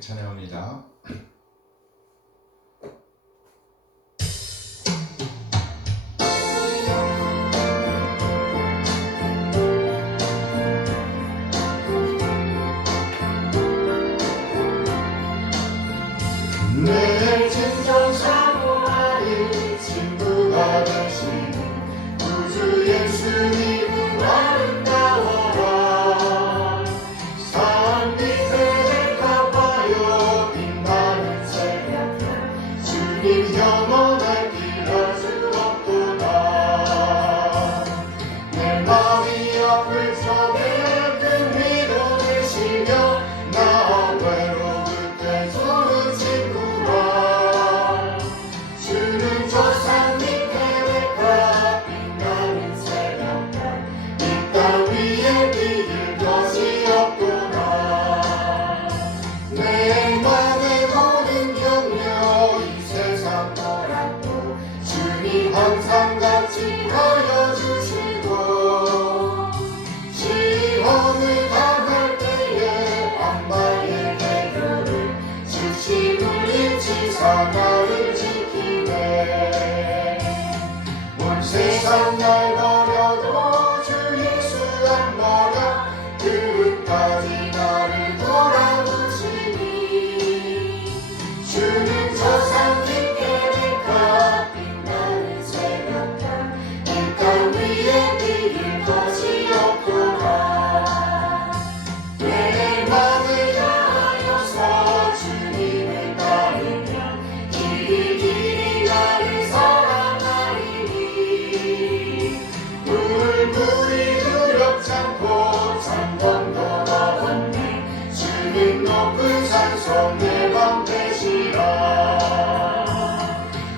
찬양합니다. 내 진정 사모하는 친구가 되신 구주 예수님은 아름다워라. 산 밑에 가봐요 빛나는 새벽별 주님 영원할 길할 수 없구나. 내 마음이 아플 적에 큰 위로 되시며 나 외로울 때 주는 친구라. 주는 저 산 밑에 외가 빛나는 새벽별 이 땅 위에 비길 것이 없구나. 내 맘의 모든 격려 이 세상 보라도 주님 항상 같이 하여 주시고 시험을 당할 때에 악마의 대교를 주심을 잊지사 나를 지키네. 온 세상 날 버려도 주 예수 안 버려 끝까지 나를 돌아보시니. 주는 저 산 깊게 내가 빛나는 새벽별 이 땅 위에 비길 것이 없구나. 내 맘을 다하여서 주님을 따르면 길이 나를 사랑하리니. 물불이 두렵지 않고 잠잠도 먹었네. 주는 높은 산속 내 맘 되시라.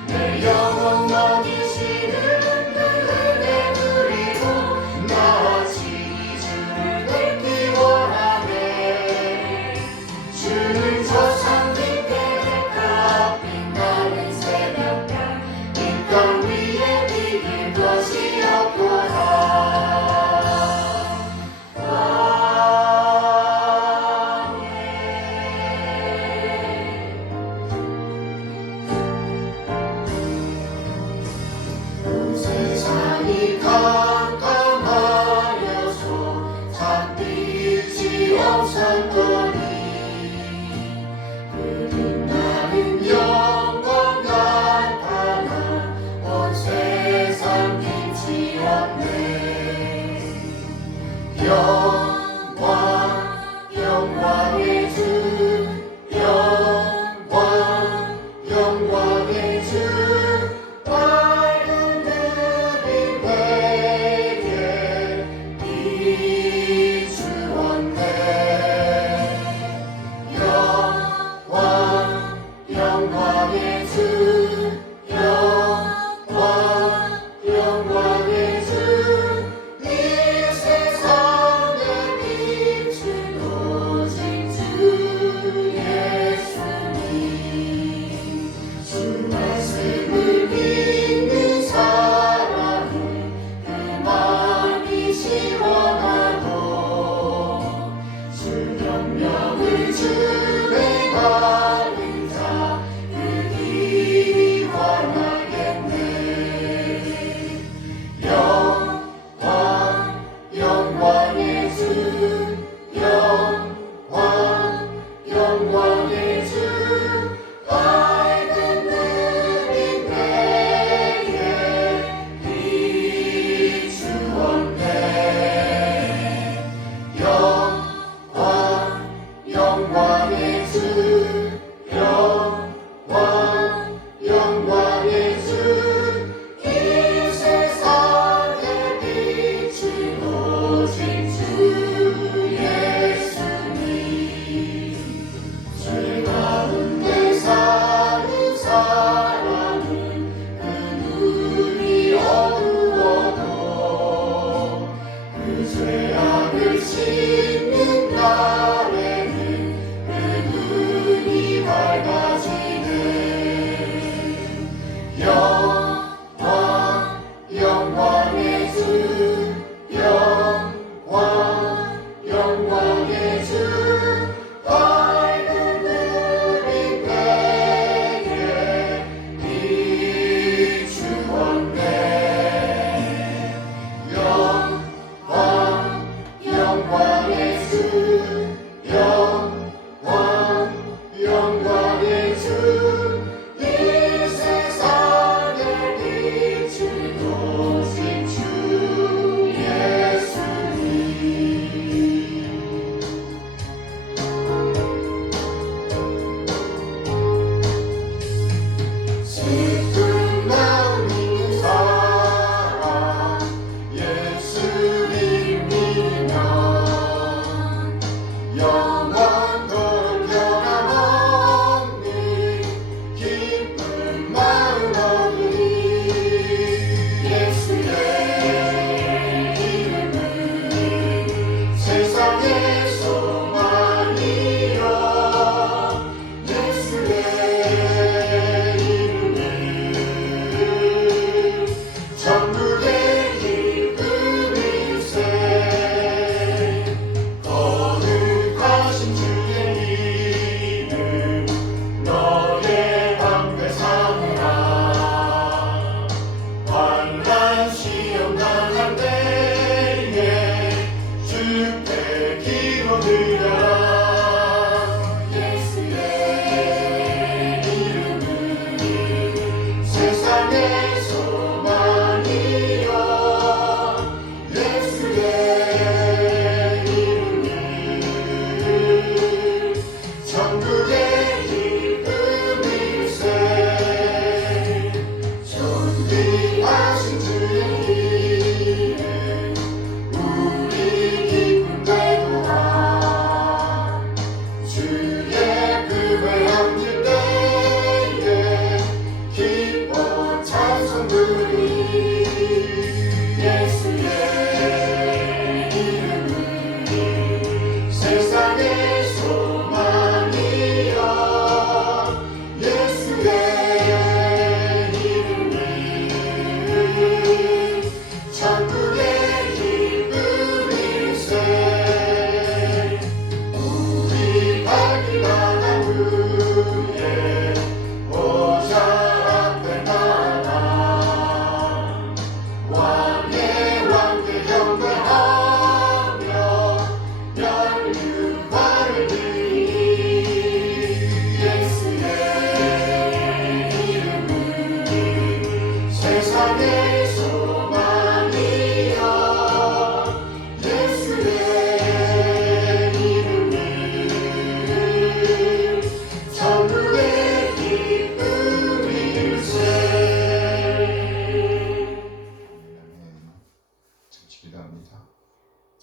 내 영혼 먹이시는 그 은혜 누리고 나아지니 주를 뵙기 원하네. 주는 저 산 밑에 내가 빛나는 새벽별 이 땅 위에 비길 것이 없구나. 세상이 깜깜하여서 잡힐지 없었더니 그 빛나는 영광 나타나 온 세상 빛이 없네. 영광의 주 영광의 주 밝은 빛 내게 비추었네. 영광의 주 영광의 주 이 세상을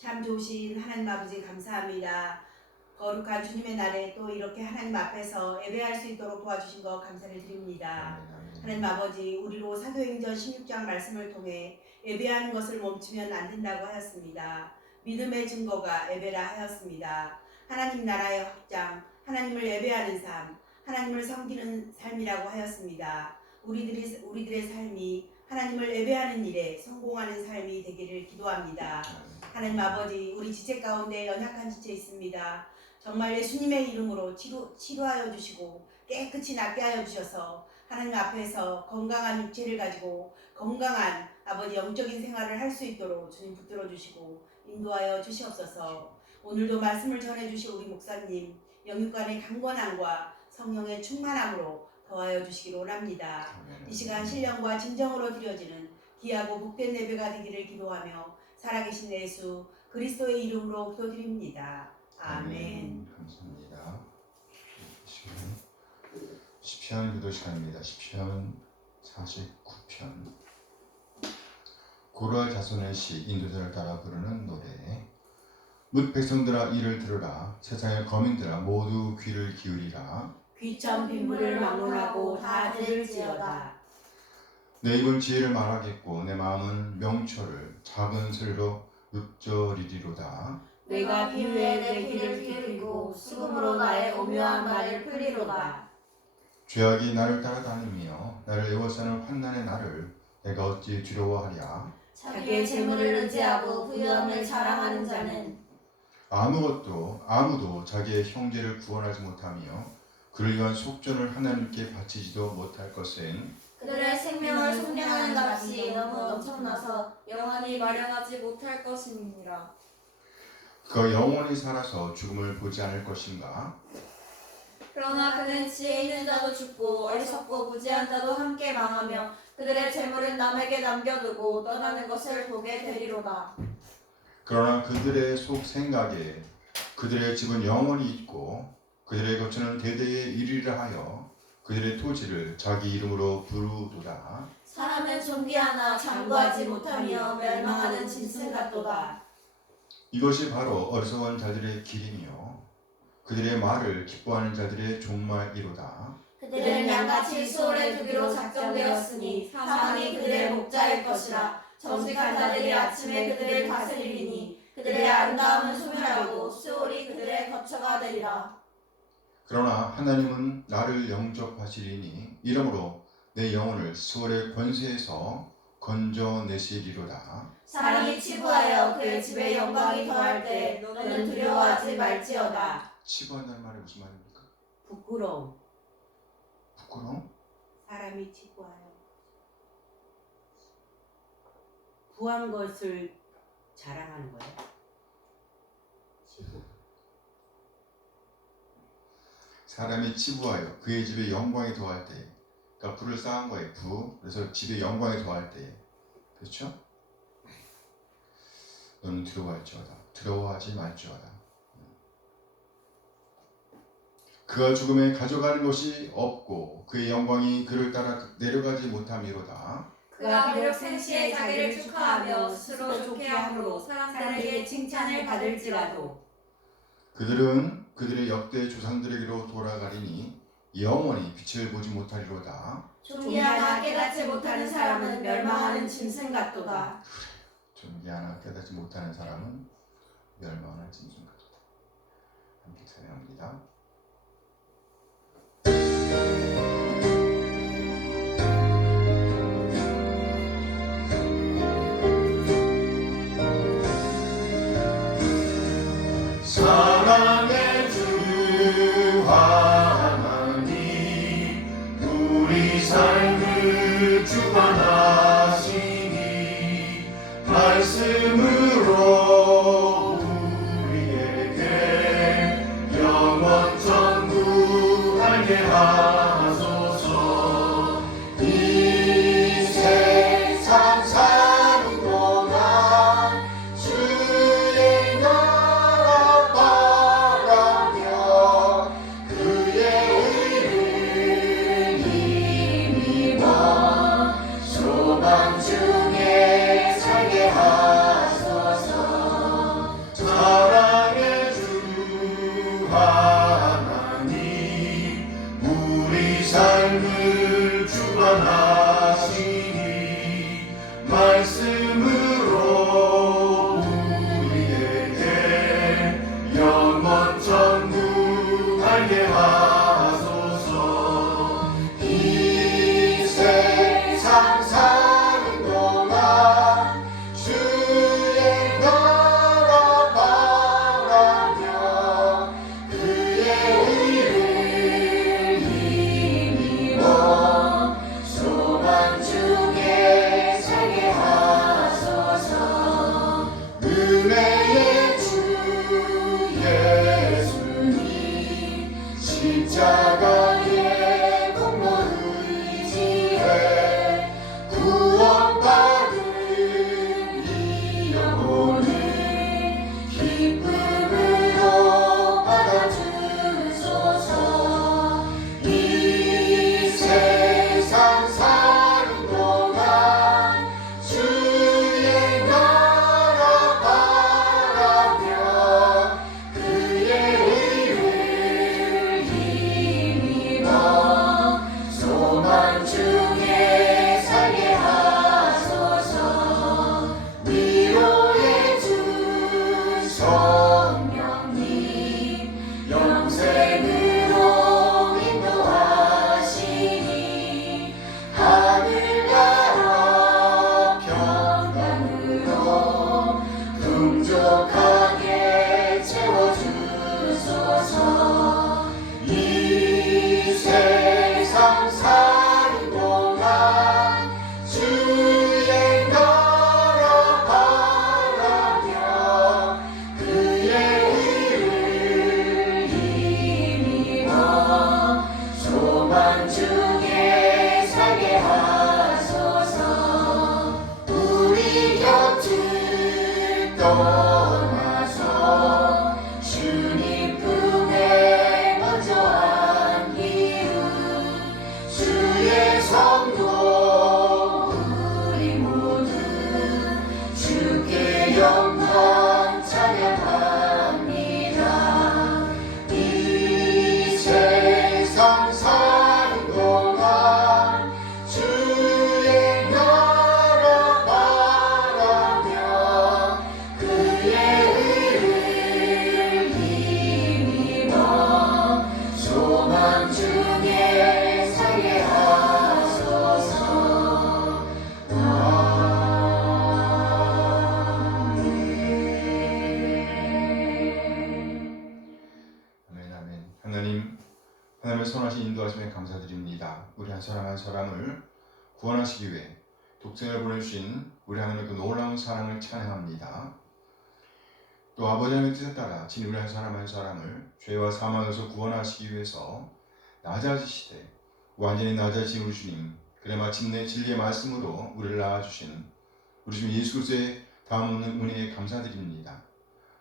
참 좋으신 하나님 아버지 감사합니다. 거룩한 주님의 날에 또 이렇게 하나님 앞에서 예배할 수 있도록 도와주신 것 감사를 드립니다. 하나님 아버지, 우리로 사도행전 16장 말씀을 통해 예배하는 것을 멈추면 안 된다고 하였습니다. 믿음의 증거가 예배라 하였습니다. 하나님 나라의 확장, 하나님을 예배하는 삶, 하나님을 섬기는 삶이라고 하였습니다. 우리들의 삶이 하나님을 예배하는 일에 성공하는 삶이 되기를 기도합니다. 하나님 아버지, 우리 지체 가운데 연약한 지체 있습니다. 정말 예수님의 이름으로 치료하여 주시고 깨끗이 낫게 하여 주셔서 하나님 앞에서 건강한 육체를 가지고 건강한 아버지 영적인 생활을 할 수 있도록 주님 붙들어 주시고 인도하여 주시옵소서. 오늘도 말씀을 전해 주실 우리 목사님 영육간의 강건함과 성령의 충만함으로 더하여 주시기를 원합니다. 이 시간 신령과 진정으로 드려지는 귀하고 복된 예배가 되기를 기도하며 살아계신 예수 그리스도의 이름으로 기도드립니다. 아멘. 감사합니다. 시편 기도 시간입니다. 시편 49편. 고라 자손의 시 인도자를 따라 부르는 노래. 뭇 백성들아 이를 들으라. 세상의 거민들아 모두 귀를 기울이라. 귀천 빗물을 막론하고 다 들을지어다. 내 입은 지혜를 말하겠고 내 마음은 명철을 작은 소리로 읊조리리로다. 내가 비유에 내 귀를 기울이고 수금으로 나의 오묘한 말을 풀리로다. 죄악이 나를 따라다니며 나를 에워싸는 환난의 나를 내가 어찌 두려워하랴. 자기의 재물을 의지하고 부유함을 자랑하는 자는 아무도 자기의 형제를 구원하지 못하며 그를 위한 속전을 하나님께 바치지도 못할 것은 그들의 생명을 속량하는 값이 너무 엄청나서 영원히 마련하지 못할 것이니라. 그가 영원히 살아서 죽음을 보지 않을 것인가. 그러나 그는 지혜 있는 자도 죽고 어리석고 무지한 자도 함께 망하며 그들의 재물은 남에게 남겨두고 떠나는 것을 보게 되리로다. 그러나 그들의 속 생각에 그들의 집은 영원히 있고 그들의 거처는 대대에 이르리라 하여 그들의 토지를 자기 이름으로 부르도다. 사람은 존귀하나 장구하지 못하며 멸망하는 짐승 같도다. 이것이 바로 어리석은 자들의 길이며 그들의 말을 기뻐하는 자들의 종말이로다. 그들은 양같이 수월에 두기로 작정되었으니 사망이 그들의 목자일 것이라. 정직한 자들이 아침에 그들을 다스리리니 그들의 아름다움은 소멸하고 수월이 그들의 거처가 되리라. 그러나 하나님은 나를 영접하시리니 이러므로 내 영혼을 수월의 권세에서 건져내시리로다. 사람이 치부하여 그의 집에 영광이 더할 때 너는 두려워하지 말지어다. 치부한다는 말이 무슨 말입니까? 부끄러움. 부끄러움? 사람이 치부하여 구한 것을 자랑하는 거예요. 치부. 사람이 치부하여 그의 집에 영광이 더할 때, 그러니까 부를 쌓은 거예요. 그래서 집에 영광이 더할 때, 그렇죠? 너는 두려워할지어다. 두려워하지 말지어다. 그가 죽음에 가져가는 것이 없고 그의 영광이 그를 따라 내려가지 못함이로다. 그가 비록 생시에 자기를 축하하며 스스로 좋게 함으로 사람들에게 칭찬을 받을지라도 그들은 그들의 역대 조상들에게로 돌아가리니 영원히 빛을 보지 못하리로다. 존귀하나 깨닫지 못하는 사람은 멸망하는 짐승 같도다. 존귀하나 깨닫지 못하는 사람은 멸망하는 짐승 같도다. 함께 찬양합니다. 사랑의 주 하나님 우리 삶을 주관하시니 말씀으로 우리에게 영원 천국 알게 하소서. 이 세상 사는 동안 주의 나라 은혜의 주 예수님 십자가의 공로 의지해 구원받은 이 영혼을 기쁨으로 받아주소서. 이 세상 사는 동안 주의 나라 바라며 그의 의를 힘입어 소망 중에 살게 하소서. 위로의 주 성령님 영생으로 인도하시니 하늘 나라 평강으로 풍족하게 채워주소서. 이 세상 사는 동안 주의 나라 바라며 그의 의를 힘입어 소망 중에 살게 하소서. 우리 곁을 떠나서 주님 품에 먼저 안기운 주의 성도 우리 모두 주께 영광 찬양합니다. 이 세상 사는 동안 주의 나라 바라며 그의 의를 힘입어 소망 중에 살게 하소서. 아멘, 아멘. 하나님의 선하신 인도하심에 감사드립니다. 우리 한 사람 한 사람을 구원하시기 위해 독생을 보내주신 우리 하나님의 그 놀라운 사랑을 찬양합니다. 또 아버지 하나님의 뜻에 따라 진 우리 한 사람 한 사람을 죄와 사망에서 구원하시기 위해서 낮아지시되 완전히 낮아지신 우리 주님, 그래 마침내 진리의 말씀으로 우리를 낳아주신 우리 주님 예수 그리스도의 다음 없는 은혜에 감사드립니다.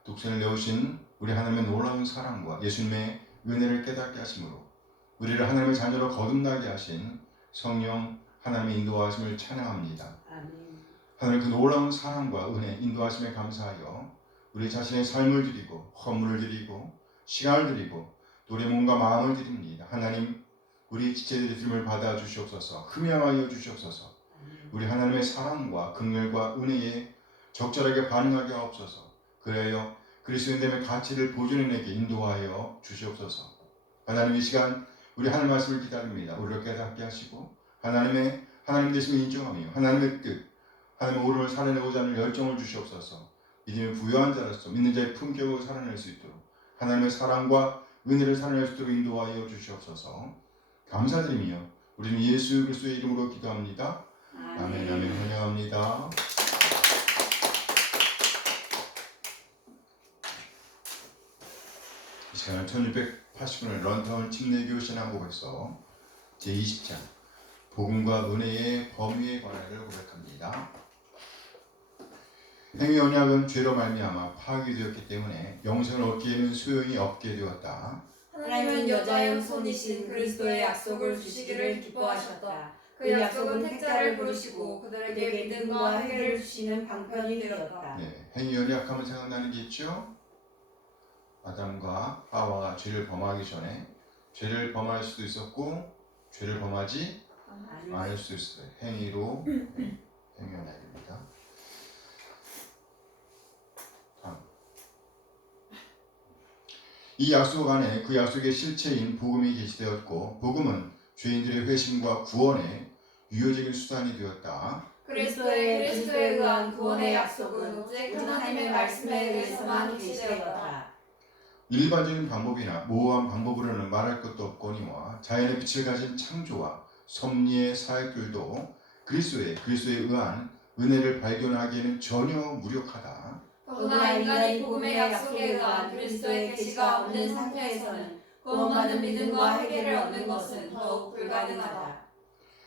독생을 내오신 우리 하나님의 놀라운 사랑과 예수님의 은혜를 깨닫게 하심으로 우리를 하나님의 자녀로 거듭나게 하신 성령 하나님의 인도하심을 찬양합니다. 아멘. 하나님 그 놀라운 사랑과 은혜 인도하심에 감사하여 우리 자신의 삶을 드리고 헌물을 드리고 시간을 드리고 또 우리의 몸과 마음을 드립니다. 하나님 우리 지체들의 드림을 받아 주시옵소서. 흠양하여 주시옵소서. 우리 하나님의 사랑과 긍휼과 은혜에 적절하게 반응하게 하옵소서. 그래야 그리스도인됨의 가치를 보존해내게 인도하여 주시옵소서. 하나님 이 시간 우리 하나님 말씀을 기다립니다. 우리를 깨닫게 하시고 하나님 되심을 인정하며 하나님의 뜻, 하나님의 오름을 살아내고자 하는 열정을 주시옵소서. 믿음의 부유한 자로서 믿는 자의 품격을 살아낼 수 있도록 하나님의 사랑과 은혜를 살아낼 수 있도록 인도하여 주시옵소서. 감사드리며 우리는 예수 그리스도의 이름으로 기도합니다. 아멘, 아멘. 환영합니다. 이 시간은 1680년의 런던 침례교 신앙고백서 제20장 복음과 은혜의 범위에 관하여 고백합니다. 행위 언약은 죄로 말미암아 파괴되었기 때문에 영생을 얻기에는 소용이 없게 되었다. 하나님은 여자의 손이신 그리스도의 약속을 주시기를 기뻐하셨다. 그 약속은 택자를 부르시고 그들에게 믿음과 회개를 주시는 방편이 되었다. 네, 행위 언약하면 생각나는 게 있죠? 아담과 하와가 죄를 범하기 전에 죄를 범할 수도 있었고 죄를 범하지 않을 수도 있어요. 행위로 행위 언약입니다. 이 약속 안에 그 약속의 실체인 복음이 계시되었고 복음은 죄인들의 회심과 구원의 유효적인 수단이 되었다. 그리스도에 의한 구원의 약속은 오직 하나님의 말씀에 의해서만 계시되었다. 일반적인 방법이나 모호한 방법으로는 말할 것도 없거니와 자연의 빛을 가진 창조와 섭리의 사역들도 그리스도에 의한 은혜를 발견하기에는 전혀 무력하다. 더구나 인간이 복음의 약속에 의한 그리스도의 계시가 없는 상태에서는 구원받는 믿음과 회개를 얻는 것은 더욱 불가능하다.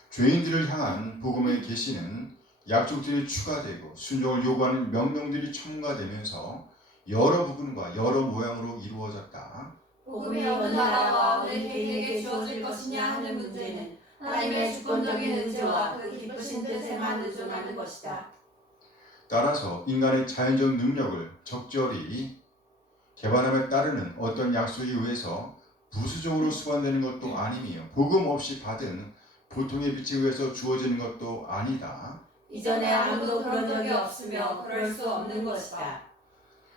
죄인들을 향한 복음의 계시는 약속들이 추가되고 순종을 요구하는 명령들이 첨가되면서 여러 부분과 여러 모양으로 이루어졌다. 복음이 어느 나라와 어느 개인에게 주어질 것이냐 하는 문제는 하나님의 주권적인 은혜와 그 기쁘신 뜻에만 의존하는 것이다. 따라서 인간의 자연적 능력을 적절히 개발함에 따르는 어떤 약속에 의해서 부수적으로 수반되는 것도 아니며 복음 없이 받은 보통의 빛에 의해서 주어지는 것도 아니다. 이전에 아무도 그런 적이 없으며 그럴 수 없는 것이다.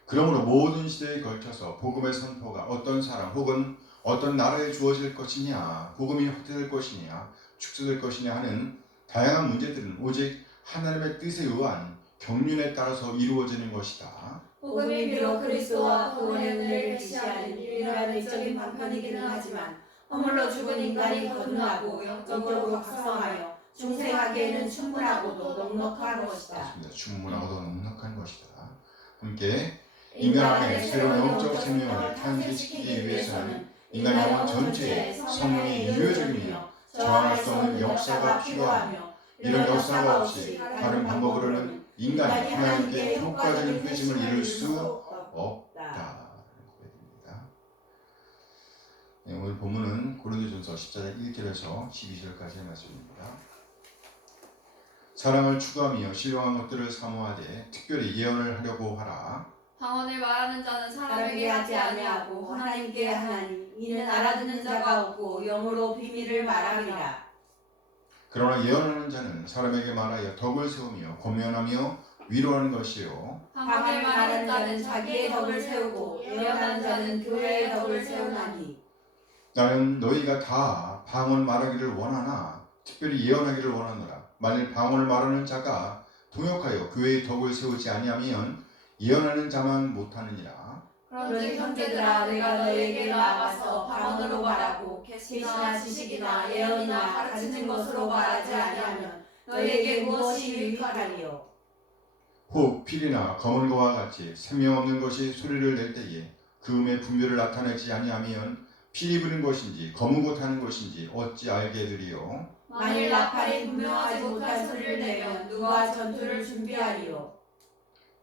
그러므로 모든 시대에 걸쳐서 복음의 선포가 어떤 사람 혹은 어떤 나라에 주어질 것이냐, 복음이 확대될 것이냐, 축소될 것이냐 하는 다양한 문제들은 오직 하나님의 뜻에 의한 경륜에 따라서 이루어지는 것이다. 복음이 비록 그리스도와 구원의 은혜를 계시하는 유일한 외적인 방편이기는 하지만 허물로 죽은 인간이 거듭나고 영적으로 각성하여 중생하기에는 충분하고도 넉넉한 것이다. 맞습니다. 충분하고도 넉넉한 것이다. 함께 인간 안에 새로운 영적 생명을 탄생시키기 위해서는 인간 영혼 전체에 성령이 유효적이며 저항할 수 없는 역사가 필요하며 이런 역사가 없이 다른 방법으로는 인간이 하나님께 효과적인 회심을 이룰 수 없다. 고백입니다. 네, 오늘 본문은 고린도전서 10장 1절에서 12절까지의 말씀입니다. 사랑을 추구하며 신령한 것들을 사모하되 특별히 예언을 하려고 하라. 방언을 말하는 자는 사람에게 하지 아니하고 하나님께 하나니 이는 알아듣는 자가 없고 영으로 비밀을 말함이라. 그러나 예언하는 자는 사람에게 말하여 덕을 세우며 권면하며 위로하는 것이요. 방언을 말하는 자는 자기의 덕을 세우고 예언하는 자는 교회의 덕을 세우나니. 나는 너희가 다 방언 말하기를 원하나 특별히 예언하기를 원하노라. 만일 방언을 말하는 자가 동역하여 교회의 덕을 세우지 아니하면 예언하는 자만 못하느니라. 그런즉 형제들아 내가 너희에게 나아가서 방언으로 말하고 계시나 지식이나 예언이나 가르치는 것으로 말하지 아니하면 너희에게 무엇이 유익하리요. 혹 필이나 검은 거와 같이 생명 없는 것이 소리를 낼 때에 그 음의 분별을 나타내지 아니하면 필이 부는 것인지 검은 것 하는 것인지 어찌 알게 되리요. 만일 나팔이 분명하지 못할 소리를 내면 누가 전투를 준비하리요.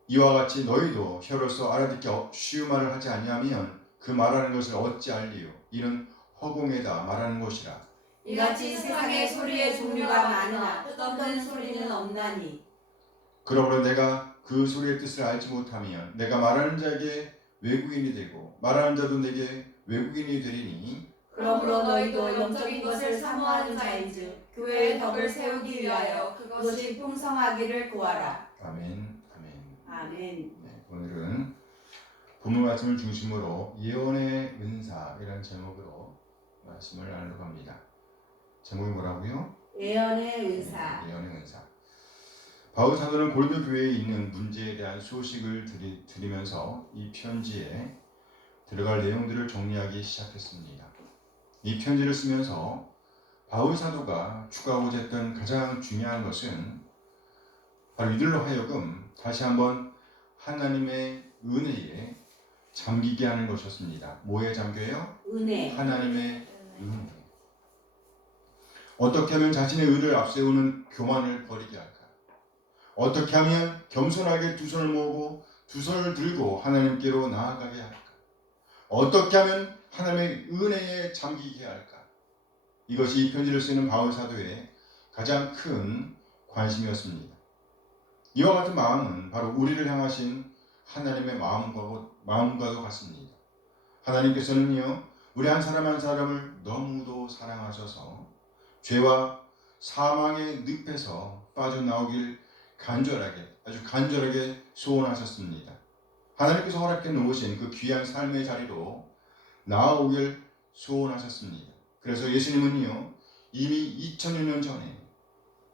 이와 같이 너희도 혀로서 알아듣기 쉬운 말을 하지 아니하면 그 말하는 것을 어찌 알리요. 이는 허공에다 말하는 것이라. 이같이 세상에 소리의 종류가 많으나 뜻없는 소리는 없나니. 그러므로 내가 그 소리의 뜻을 알지 못하면 내가 말하는 자에게 외국인이 되고 말하는 자도 내게 외국인이 되리니. 그러므로 너희도 영적인 것을 사모하는 자인즉 교회의 덕을 세우기 위하여 그것이 풍성하기를 구하라. 아멘. 아멘. 네, 오늘은 본문 말씀을 중심으로 예언의 은사이라는 제목으로 말씀을 나누려고 합니다. 제목이 뭐라고요? 예언의 은사. 네, 예언의 은사. 바울 사도는 고린도 교회에 있는 문제에 대한 소식을 드리면서 이 편지에 들어갈 내용들을 정리하기 시작했습니다. 이 편지를 쓰면서 바울 사도가 추구하고자 했던 가장 중요한 것은 바로 이들로 하여금 다시 한번 하나님의 은혜에 잠기게 하는 것이었습니다. 뭐에 잠겨요? 은혜. 하나님의 은혜. 어떻게 하면 자신의 의를 앞세우는 교만을 버리게 할까? 어떻게 하면 겸손하게 두 손을 모으고 두 손을 들고 하나님께로 나아가게 할까? 어떻게 하면 하나님의 은혜에 잠기게 할까? 이것이 이 편지를 쓰는 바울 사도의 가장 큰 관심이었습니다. 이와 같은 마음은 바로 우리를 향하신 하나님의 마음과도 같습니다. 하나님께서는요, 우리 한 사람 한 사람을 너무도 사랑하셔서 죄와 사망의 늪에서 빠져나오길 아주 간절하게 소원하셨습니다. 하나님께서 허락해 놓으신 그 귀한 삶의 자리로 나아오길 소원하셨습니다. 그래서 예수님은요, 이미 2000년 전에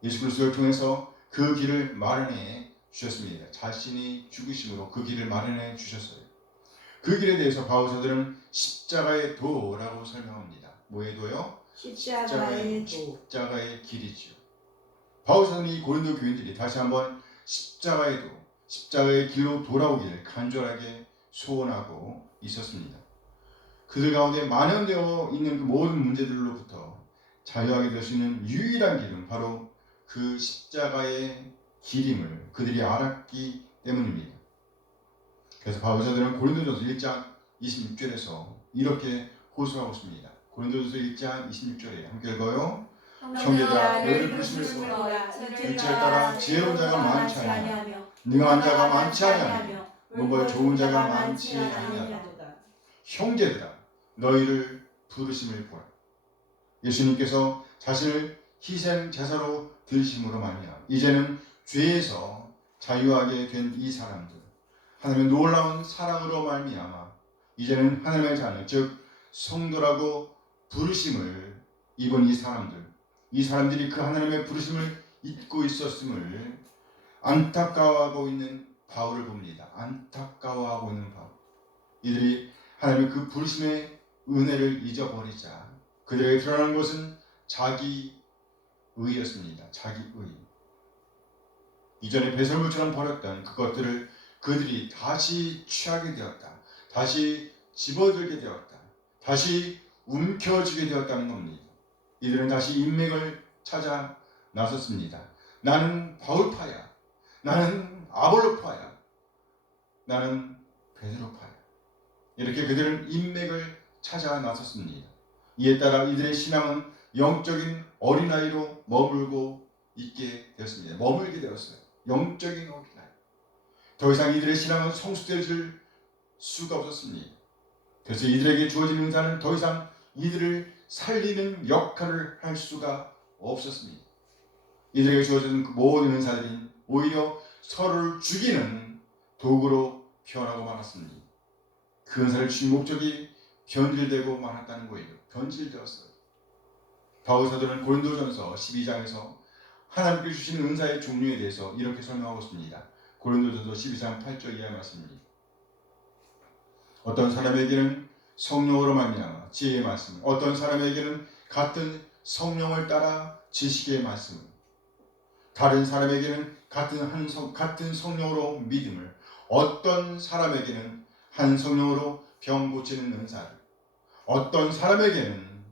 예수 그리스도를 통해서 그 길을 마련해 주셨습니다. 자신이 죽으심으로 그 길을 마련해 주셨어요. 그 길에 대해서 바울 사도는 십자가의 도라고 설명합니다. 뭐의 도요? 십자가의 도. 십자가의 길이지요. 바울 사도는 이 고린도 교인들이 다시 한번 십자가의 도, 십자가의 길로 돌아오기를 간절하게 소원하고 있었습니다. 그들 가운데 만연되어 있는 그 모든 문제들로부터 자유하게 될 수 있는 유일한 길은 바로 그 십자가의 길임을 그들이 알았기 때문입니다. 그래서 바울 사도는 고린도전서 1장 26절에서 이렇게 호소하고 있습니다. 고린도전서 1장 26절에 함께 읽어요. 형제들아 너희를 부르심을 일체에 따라 지혜로운 자가 많지 아니하며 능한 자가 많지 아니하며 뭔가 좋은 자가 많지 아니하며 형제들아 너희를 부르심을 보라. 예수님께서 자신을 희생 제사로 드리심으로 말미암아 이제는 죄에서 자유하게 된 이 사람들, 하나님의 놀라운 사랑으로 말미암아 이제는 하나님의 자녀 즉 성도라고 부르심을 입은 이 사람들이 그 하나님의 부르심을 잊고 있었음을 안타까워하고 있는 바울을 봅니다. 안타까워하고 있는 바울. 이들이 하나님의 그 부르심의 은혜를 잊어버리자 그들에게 드러난 것은 자기 의였습니다. 자기 의. 이전에 배설물처럼 버렸던 그것들을 그들이 다시 취하게 되었다. 다시 집어들게 되었다. 다시 움켜쥐게 되었다는 겁니다. 이들은 다시 인맥을 찾아 나섰습니다. 나는 바울파야. 나는 아볼로파야. 나는 베드로파야. 이렇게 그들은 인맥을 찾아 나섰습니다. 이에 따라 이들의 신앙은 영적인 어린아이로 머물고 있게 되었습니다. 머물게 되었어요. 영적인 어린아이. 더 이상 이들의 신앙은 성숙되어질 수가 없었습니다. 그래서 이들에게 주어진 은사는 더 이상 이들을 살리는 역할을 할 수가 없었습니다. 이들에게 주어진 그 모든 은사들이 오히려 서로를 죽이는 도구로 변하고 말았습니다. 그 은사를 주신 목적이 변질되고 말았다는 거예요. 변질되었어요. 바울 사도는 고린도전서 12장에서 하나님께 주신 은사의 종류에 대해서 이렇게 설명하고 있습니다. 고린도전서 12장 8절 이하의 말씀입니다. 어떤 사람에게는 성령으로 말미암아 지혜의 말씀, 어떤 사람에게는 같은 성령을 따라 지식의 말씀, 다른 사람에게는 같은 성령으로 믿음을, 어떤 사람에게는 한 성령으로 병 고치는 은사를, 어떤 사람에게는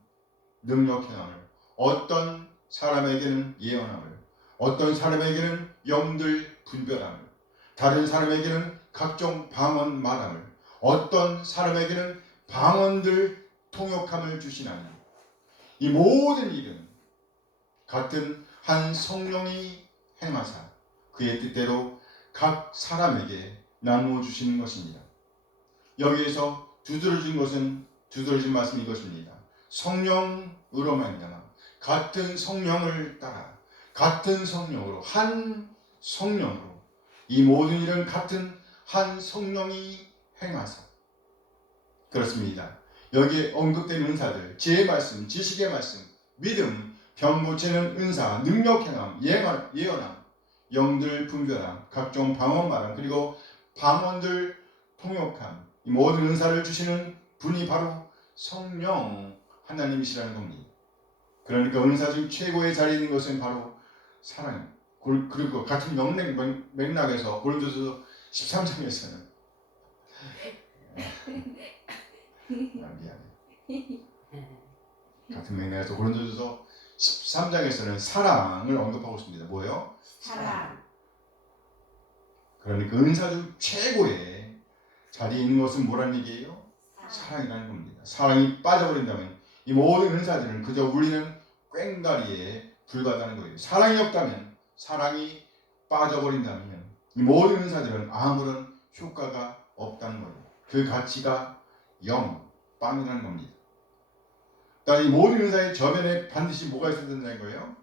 능력 행함을, 어떤 사람에게는 예언함을, 어떤 사람에게는 영들 분별함을, 다른 사람에게는 각종 방언 말함을, 어떤 사람에게는 방언들 통역함을 주시나니 이 모든 일은 같은 한 성령이 행하사 그의 뜻대로 각 사람에게 나누어 주시는 것입니다. 여기에서 두드러진 말씀이 이것입니다. 성령으로 말미암아 같은 성령을 따라 같은 성령으로 한 성령으로 이 모든 일은 같은 한 성령이 행하사. 그렇습니다. 여기에 언급된 은사들, 지혜의 말씀, 지식의 말씀, 믿음, 병 고치는 은사, 능력 행함, 예언함, 영들 분별함, 각종 방언 말함, 그리고 방언들 통역함, 이 모든 은사를 주시는 분이 바로 성령 하나님이시라는 겁니다. 그러니까 은사 중 최고의 자리에 있는 것은 바로 사랑입니다. 그리고 같은 맥락에서 고린도서 13장에서는 미안해. 같은 맥락에서 고린도서 13장에서는 사랑을 언급하고 있습니다. 뭐예요? 사랑. 그러니까 은사 중 최고의 자리에 있는 것은 뭐라는 얘기예요? 사랑이라는 겁니다. 사랑이 빠져버린다면 이 모든 은사들은 그저 울리는 꽹과리에 불과하다는 거예요. 사랑이 없다면, 사랑이 빠져버린다면 이 모든 은사들은 아무런 효과가 없다는 거예요. 그 가치가 빵이라는 겁니다. 이 모든 은사의 저면에 반드시 뭐가 있어야 된다는 거예요?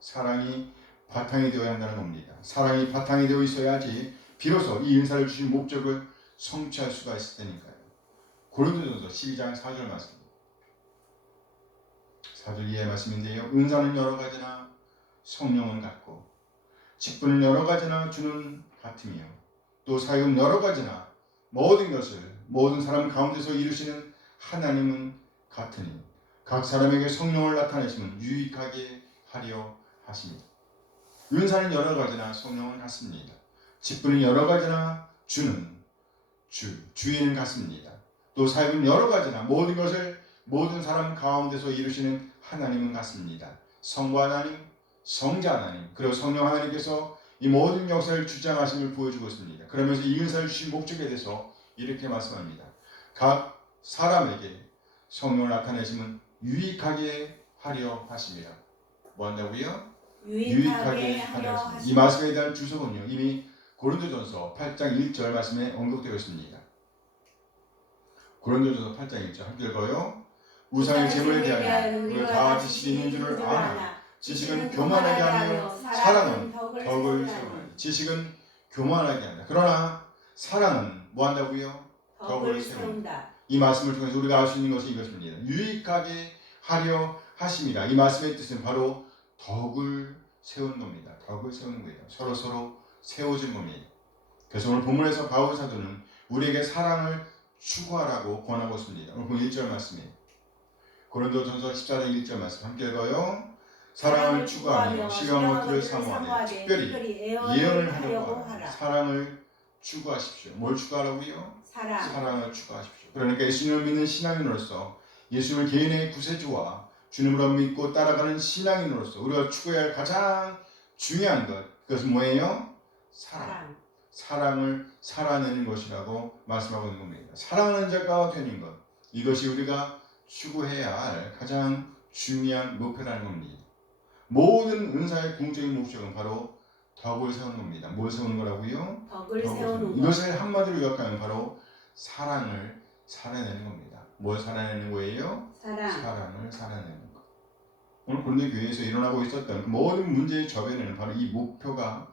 사랑이 바탕이 되어야 한다는 겁니다. 사랑이 바탕이 되어 있어야지 비로소 이 은사를 주신 목적을 성취할 수가 있을 테니까요. 고린도전서 12장 4절 말씀. 4절 이하의 말씀인데요. 은사는 여러 가지나 성령은 같고 직분은 여러 가지나 주는 같으며 또 사역은 여러 가지나 모든 것을 모든 사람 가운데서 이루시는 하나님은 같으니 각 사람에게 성령을 나타내시면 유익하게 하려 하십니다. 은사는 여러 가지나 성령은 같습니다. 직분은 여러 가지나 주는 주인은 같습니다. 또 사역은 여러 가지나 모든 것을 모든 사람 가운데서 이루시는 하나님은 같습니다. 성부 하나님, 성자 하나님, 그리고 성령 하나님께서 이 모든 역사를 주장하심을 보여주고 있습니다. 그러면서 이 은사를 주신 목적에 대해서 이렇게 말씀합니다. 각 사람에게 성령을 나타내심은 유익하게 하려 하심이라. 뭐 한다고요? 유익하게 하려 하십니다. 이 말씀에 대한 주석은요, 이미 고린도전서 8장 1절 말씀에 언급되어 있습니다. 고린도전서 8장 1절 함께 읽어요. 우상의 제물에 대하여 우리가 다 지식이 있는 줄을 아나 지식은 교만하게 하며 사랑은 덕을 세우나니. 지식은 교만하게 한다. 그러나 사랑은 뭐 한다고요? 덕을 세운다. 이 말씀을 통해서 우리가 알 수 있는 것이 이것입니다. 유익하게 하려 하십니다. 이 말씀의 뜻은 바로 덕을 세우는 겁니다. 덕을 세우는 거예요. 서로 세워준 겁니다. 그래서 오늘 본문에서 바울 사도는 우리에게 사랑을 추구하라고 권하고 있습니다. 오늘 본 1절 말씀이에요. 고린도전서 14장 1절 말씀 함께 읽어요. 사랑을 추구하며 시간 것들을 사모하되 특별히 예언을 하려고 하라. 사랑을 추구하십시오. 뭘 추구하라고요? 사랑을 추구하십시오. 그러니까 예수님을 믿는 신앙인으로서 예수님을 개인의 구세주와 주님으로 믿고 따라가는 신앙인으로서 우리가 추구해야 할 가장 중요한 것, 그것은 뭐예요? 사랑을 살아내는 것이라고 말씀하고 있는 겁니다. 사랑하는 자가 되는 것, 이것이 우리가 추구해야 할 가장 중요한 목표라는 겁니다. 모든 은사의 궁극적인 목적은 바로 덕을 세우는 겁니다. 뭘 세우는 거라고요? 덕을 세우는 것. 이것을 한마디로 요약하면 바로 사랑을 살아내는 겁니다. 뭘 살아내는 거예요? 사랑을 살아내는 것. 오늘 고린도 교회에서 일어나고 있었던 모든 문제의 저변에는 바로 이 목표가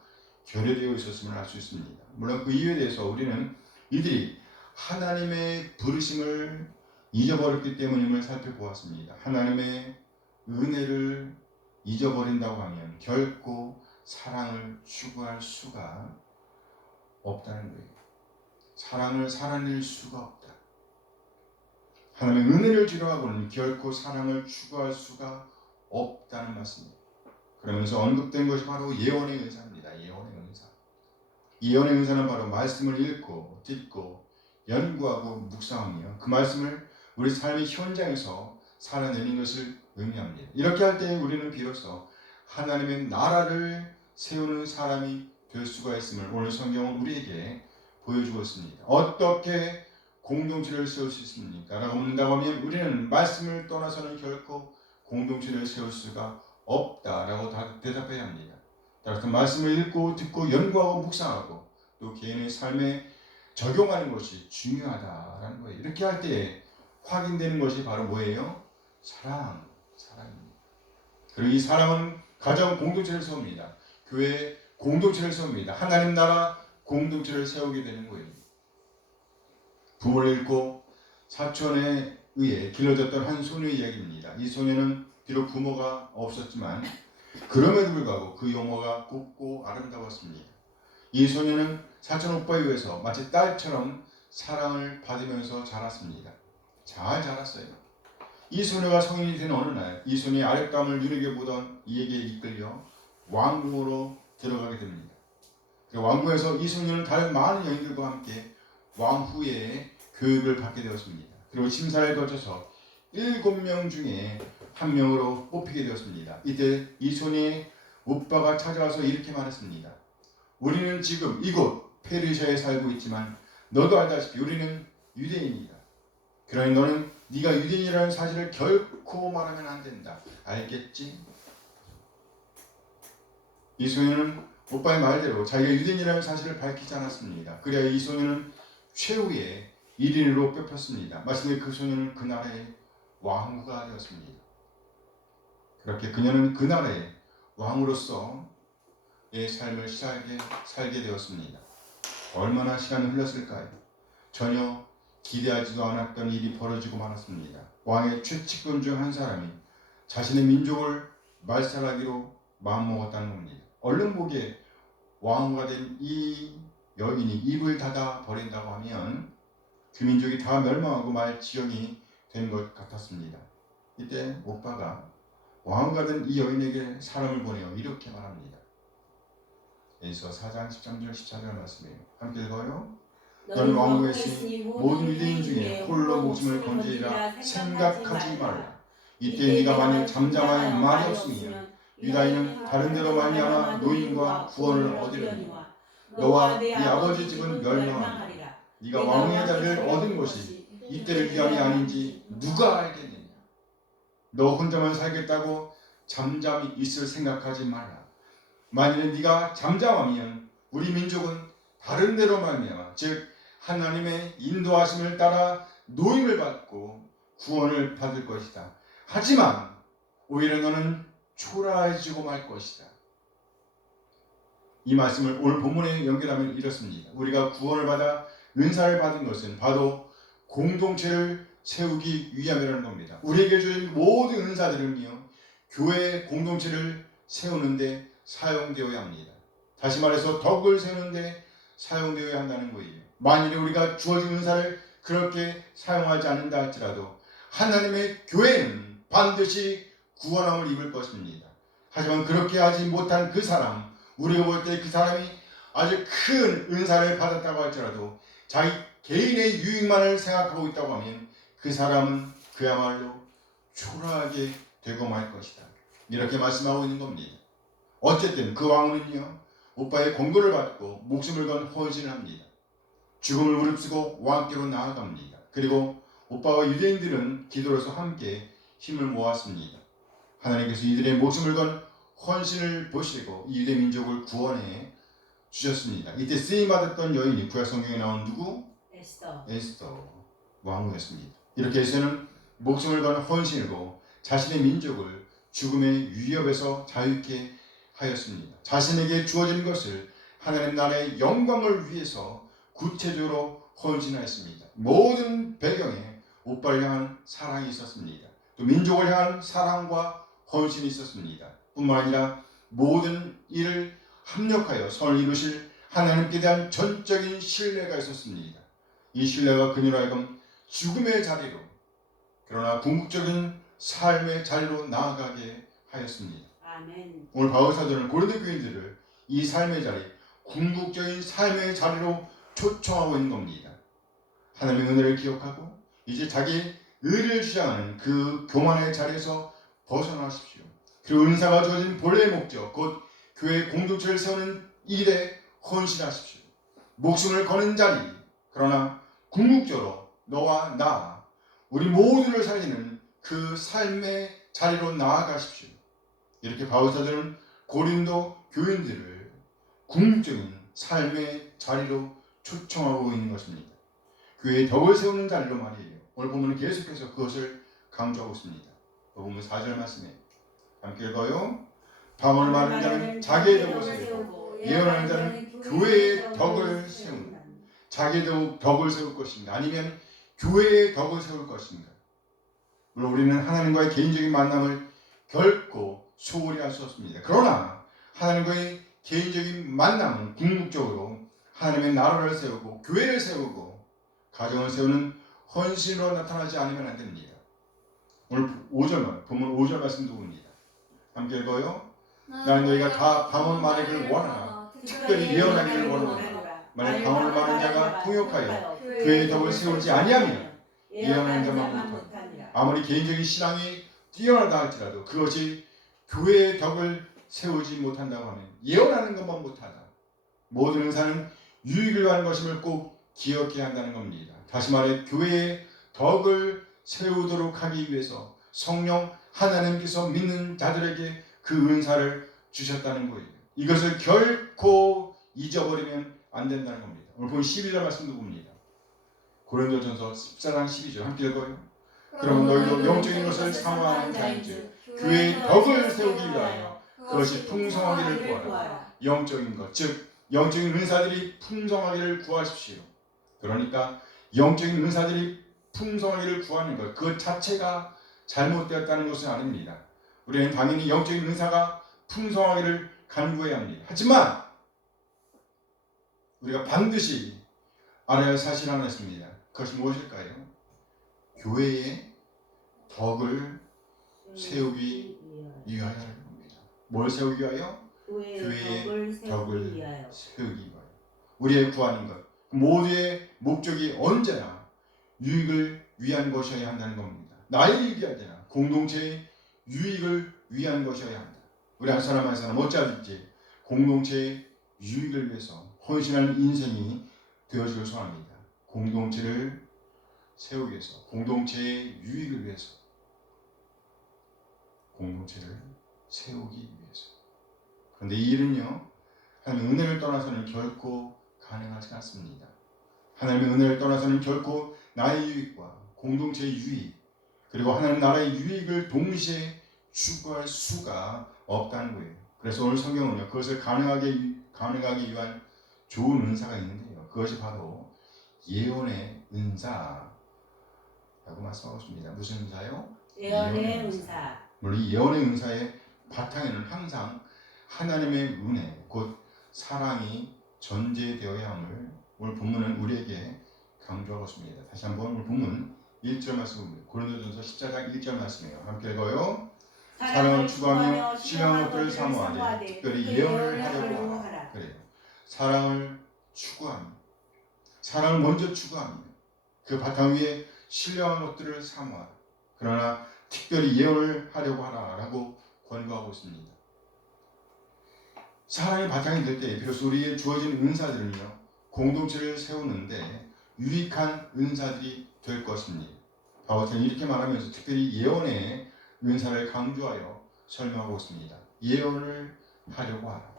결여되어 있었음을 알 수 있습니다. 물론 그 이유에 대해서 우리는 이들이 하나님의 부르심을 잊어버렸기 때문임을 살펴보았습니다. 하나님의 은혜를 잊어버린다고 하면 결코 사랑을 추구할 수가 없다는 거예요. 사랑을 살아낼 수가 없다. 하나님의 은혜를 지루하고는 결코 사랑을 추구할 수가 없다는 말씀입니다. 그러면서 언급된 것이 바로 예언의 은사입니다. 예언의 은사. 예언의 은사는 바로 말씀을 읽고 듣고 연구하고 묵상하며 그 말씀을 우리 삶의 현장에서 살아내는 것을 의미합니다. 이렇게 할 때 우리는 비로소 하나님의 나라를 세우는 사람이 될 수가 있음을 오늘 성경은 우리에게 보여주고 있습니다. 어떻게 공동체를 세울 수 있습니까? 라고 묻는다고 하면 우리는 말씀을 떠나서는 결코 공동체를 세울 수가 없다라고 대답해야 합니다. 따라서 말씀을 읽고 듣고 연구하고 묵상하고 또 개인의 삶에 적용하는 것이 중요하다라는 거예요. 이렇게 할 때 확인되는 것이 바로 뭐예요? 사랑입니다. 그리고 이 사랑은 가정 공동체를 세웁니다. 교회 공동체를 세웁니다. 하나님 나라 공동체를 세우게 되는 거예요. 부모를 잃고 사촌에 의해 길러졌던 한 소녀의 이야기입니다. 이 소녀는 비록 부모가 없었지만 그럼에도 불구하고 그 용모가 곱고 아름다웠습니다. 이 소녀는 사촌 오빠에 의해서 마치 딸처럼 사랑을 받으면서 자랐습니다. 잘 자랐어요. 이 소녀가 성인이 된 어느 날 이 소녀의 아랫감을 누리게보던 이에게 이끌려 왕궁으로 들어가게 됩니다. 왕궁에서 이 소녀는 다른 많은 여인들과 함께 왕후의 교육을 받게 되었습니다. 그리고 심사를 거쳐서 7명 중에 한 명으로 뽑히게 되었습니다. 이때 이 소녀의 오빠가 찾아와서 이렇게 말했습니다. 우리는 지금 이곳 페르시아에 살고 있지만 너도 알다시피 우리는 유대인이다. 그러니 너는 네가 유대인이라는 사실을 결코 말하면 안 된다. 알겠지? 이 소녀는 오빠의 말대로 자기가 유대인이라는 사실을 밝히지 않았습니다. 그래야 이 소녀는 최후의 1인으로 뽑혔습니다. 마침내 그 소녀는 그 나라의 왕후가 되었습니다. 그렇게 그녀는 그 나라의 왕으로서의 삶을 살게 되었습니다. 얼마나 시간이 흘렀을까요? 전혀 기대하지도 않았던 일이 벌어지고 말았습니다. 왕의 최측근 중 한 사람이 자신의 민족을 말살하기로 마음먹었다는 겁니다. 얼른 보기에 왕후가 된 이 여인이 입을 닫아 버린다고 하면 그 민족이 다 멸망하고 말 지경이 된 것 같았습니다. 이때 오빠가 왕후가 된 이 여인에게 사람을 보내어 이렇게 말합니다. 에서 4장 13절 14절 말씀이에요. 함께 읽어요. 너는 왕국에 있으니 모든 유대인 중에 홀로 목숨을 건지리라 생각하지 말라. 이때 네가 만일 잠잠하여 말이 없으면 유다인은 다른 데로 말미암아 노임과 구원을 얻으려니와 너와 네 아버지 집은 멸망하리라. 네가 왕의 자리를 얻은 것이 이때를 위함이 아닌지 누가 알겠느냐. 너 혼자만 살겠다고 잠잠히 있을 생각하지 말라. 만일 네가 잠잠하면 우리 민족은 다른 데로 말미암아 즉 하나님의 인도하심을 따라 노임을 받고 구원을 받을 것이다. 하지만 오히려 너는 초라해지고 말 것이다. 이 말씀을 오늘 본문에 연결하면 이렇습니다. 우리가 구원을 받아 은사를 받은 것은 바로 공동체를 세우기 위함이라는 겁니다. 우리에게 주신 모든 은사들은요, 교회 공동체를 세우는데 사용되어야 합니다. 다시 말해서 덕을 세우는데 사용되어야 한다는 거예요. 만일에 우리가 주어진 은사를 그렇게 사용하지 않는다 할지라도 하나님의 교회는 반드시 구원함을 입을 것입니다. 하지만 그렇게 하지 못한 그 사람, 우리가 볼 때 그 사람이 아주 큰 은사를 받았다고 할지라도 자기 개인의 유익만을 생각하고 있다고 하면 그 사람은 그야말로 초라하게 되고 말 것이다. 이렇게 말씀하고 있는 겁니다. 어쨌든 그 왕후는요, 오빠의 공고를 받고 목숨을 건 헌신을 합니다. 죽음을 무릅쓰고 왕께로 나아갑니다. 그리고 오빠와 유대인들은 기도로서 함께 힘을 모았습니다. 하나님께서 이들의 목숨을 건 헌신을 보시고 유대 민족을 구원해 주셨습니다. 이때 쓰임받았던 여인이 구약 성경에 나온 누구? 에스더 왕후였습니다. 이렇게 해서는 목숨을 건 헌신으로 자신의 민족을 죽음의 위협에서 자유케 하였습니다. 자신에게 주어진 것을 하나님 나라의 영광을 위해서 구체적으로 헌신하였습니다. 모든 배경에 오빠를 향한 사랑이 있었습니다. 또 민족을 향한 사랑과 헌신이 있었습니다. 뿐만 아니라 모든 일을 합력하여 선을 이루실 하나님께 대한 전적인 신뢰가 있었습니다. 이 신뢰가 그녀로 하여금 죽음의 자리로, 그러나 궁극적인 삶의 자리로 나아가게 하였습니다. 아멘. 오늘 바울 사도는 고린도 교인들을 이 삶의 자리, 궁극적인 삶의 자리로 초청하고 있는 겁니다. 하나님의 은혜를 기억하고 이제 자기 의를 주장하는 그 교만의 자리에서 벗어나십시오. 그리고 은사가 주어진 본래의 목적, 곧 교회 공동체를 세우는 일에 헌신하십시오. 목숨을 거는 자리, 그러나 궁극적으로 너와 나, 우리 모두를 살리는 그 삶의 자리로 나아가십시오. 이렇게 바울 사도는 고린도 교인들을 궁극적인 삶의 자리로 초청하고 있는 것입니다. 교회의 덕을 세우는 자리로 말이에요. 오늘 보면 계속해서 그것을 강조하고 있습니다. 보면 4절 말씀에 함께 읽어요. 방언을 말하는 자는 자기의 덕을 세우고 예언하는 자는 교회의 덕을 세운다. 자기의 덕을 세울 것인가 아니면 교회의 덕을 세울 것인가. 물론 우리는 하나님과의 개인적인 만남을 결코 소홀히 할 수 없습니다. 그러나 하나님과의 개인적인 만남은 궁극적으로 하나님의 나라를 세우고 교회를 세우고 가정을 세우는 헌신으로 나타나지 않으면 안 됩니다. 오늘 5절 본문 5절 말씀도 봅니다. 함께 읽어요. 나는 너희가 다 방언 말하기를 원하나 특별히 예언하기를 원하노라. 만약 방언을 말하는 자가 통역하여 교회의 덕을 세우지 아니하면 예언하는 자만 못하니라. 아무리 개인적인 신앙이 뛰어나다 할지라도 그것이 교회의 덕을 세우지 못한다고 하면 예언하는 것만 못하다. 모든 은사는 유익을 위한 것임을 꼭 기억해야 한다는 겁니다. 다시 말해 교회의 덕을 세우도록 하기 위해서 성령 하나님께서 믿는 자들에게 그 은사를 주셨다는 거예요. 이것을 결코 잊어버리면 안 된다는 겁니다. 오늘 보면 12절 말씀도 봅니다. 고린도전서 14장 12절 함께 읽어요. 그러면 너희도 영적인 것을 사모하는 자인즉 교회의 덕을 세우기 위하여 그것이 풍성하기를 구하라. 영적인 것, 즉 영적인 은사들이 풍성하기를 구하십시오. 그러니까 영적인 은사들이 풍성하기를 구하는 것, 그 자체가 잘못되었다는 것은 아닙니다. 우리는 당연히 영적인 은사가 풍성하기를 간구해야 합니다. 하지만 우리가 반드시 알아야 할 사실 하나 있습니다. 그것이 무엇일까요? 교회의 덕을 세우기 위하여라는 겁니다. 뭘 세우기 위하여? 교회의 교회의 덕을 세우기 덕을 위하여. 세우기 위하여. 우리의 구하는 것 모두의 목적이 언제나 유익을 위한 것이어야 한다는 겁니다. 나의 유익이 아니라 공동체의 유익을 위한 것이어야 한다. 우리 한 사람 한 사람 어찌하든지 공동체의 유익을 위해서 헌신하는 인생이 되어지길 소원합니다. 공동체를 세우기 위해서, 공동체의 유익을 위해서, 공동체를 세우기 위해서. 그런데 이 일은요, 하나님의 은혜를 떠나서는 결코 가능하지 않습니다. 하나님의 은혜를 떠나서는 결코 나의 유익과 공동체의 유익, 그리고 하나님 나라의 유익을 동시에 추구할 수가 없다는 거예요. 그래서 오늘 성경은요, 그것을 가능하기 위한 좋은 은사가 있는데요. 그것이 바로 예언의 은사라고 말씀하고 있습니다. 무슨 은사요? 예언의 은사. 물론 이 예언의 은사의 바탕에는 항상 하나님의 은혜, 곧 사랑이 전제되어야 함을 오늘 본문은 우리에게 강조하고 있습니다. 다시 한번 오늘 본문 1절 말씀입니다. 고린도전서 14장 1절 말씀이에요. 함께 읽어요. 사랑을 추구하며 신령한 것들을 사모하되 특별히 예언을 하려고 하라. 그래요. 사랑을 추구하며, 사랑을 먼저 추구하며 그 바탕 위에 신령한 것들을 사모하라. 그러나 특별히 예언을 하려고 하라라고 권고하고 있습니다. 사랑의 바탕이 될 때 비로소 우리에게 주어진 은사들은요, 공동체를 세우는데 유익한 은사들이 될 것입니다. 바울은 이렇게 말하면서 특별히 예언의 은사를 강조하여 설명하고 있습니다. 예언을 하려고 하라.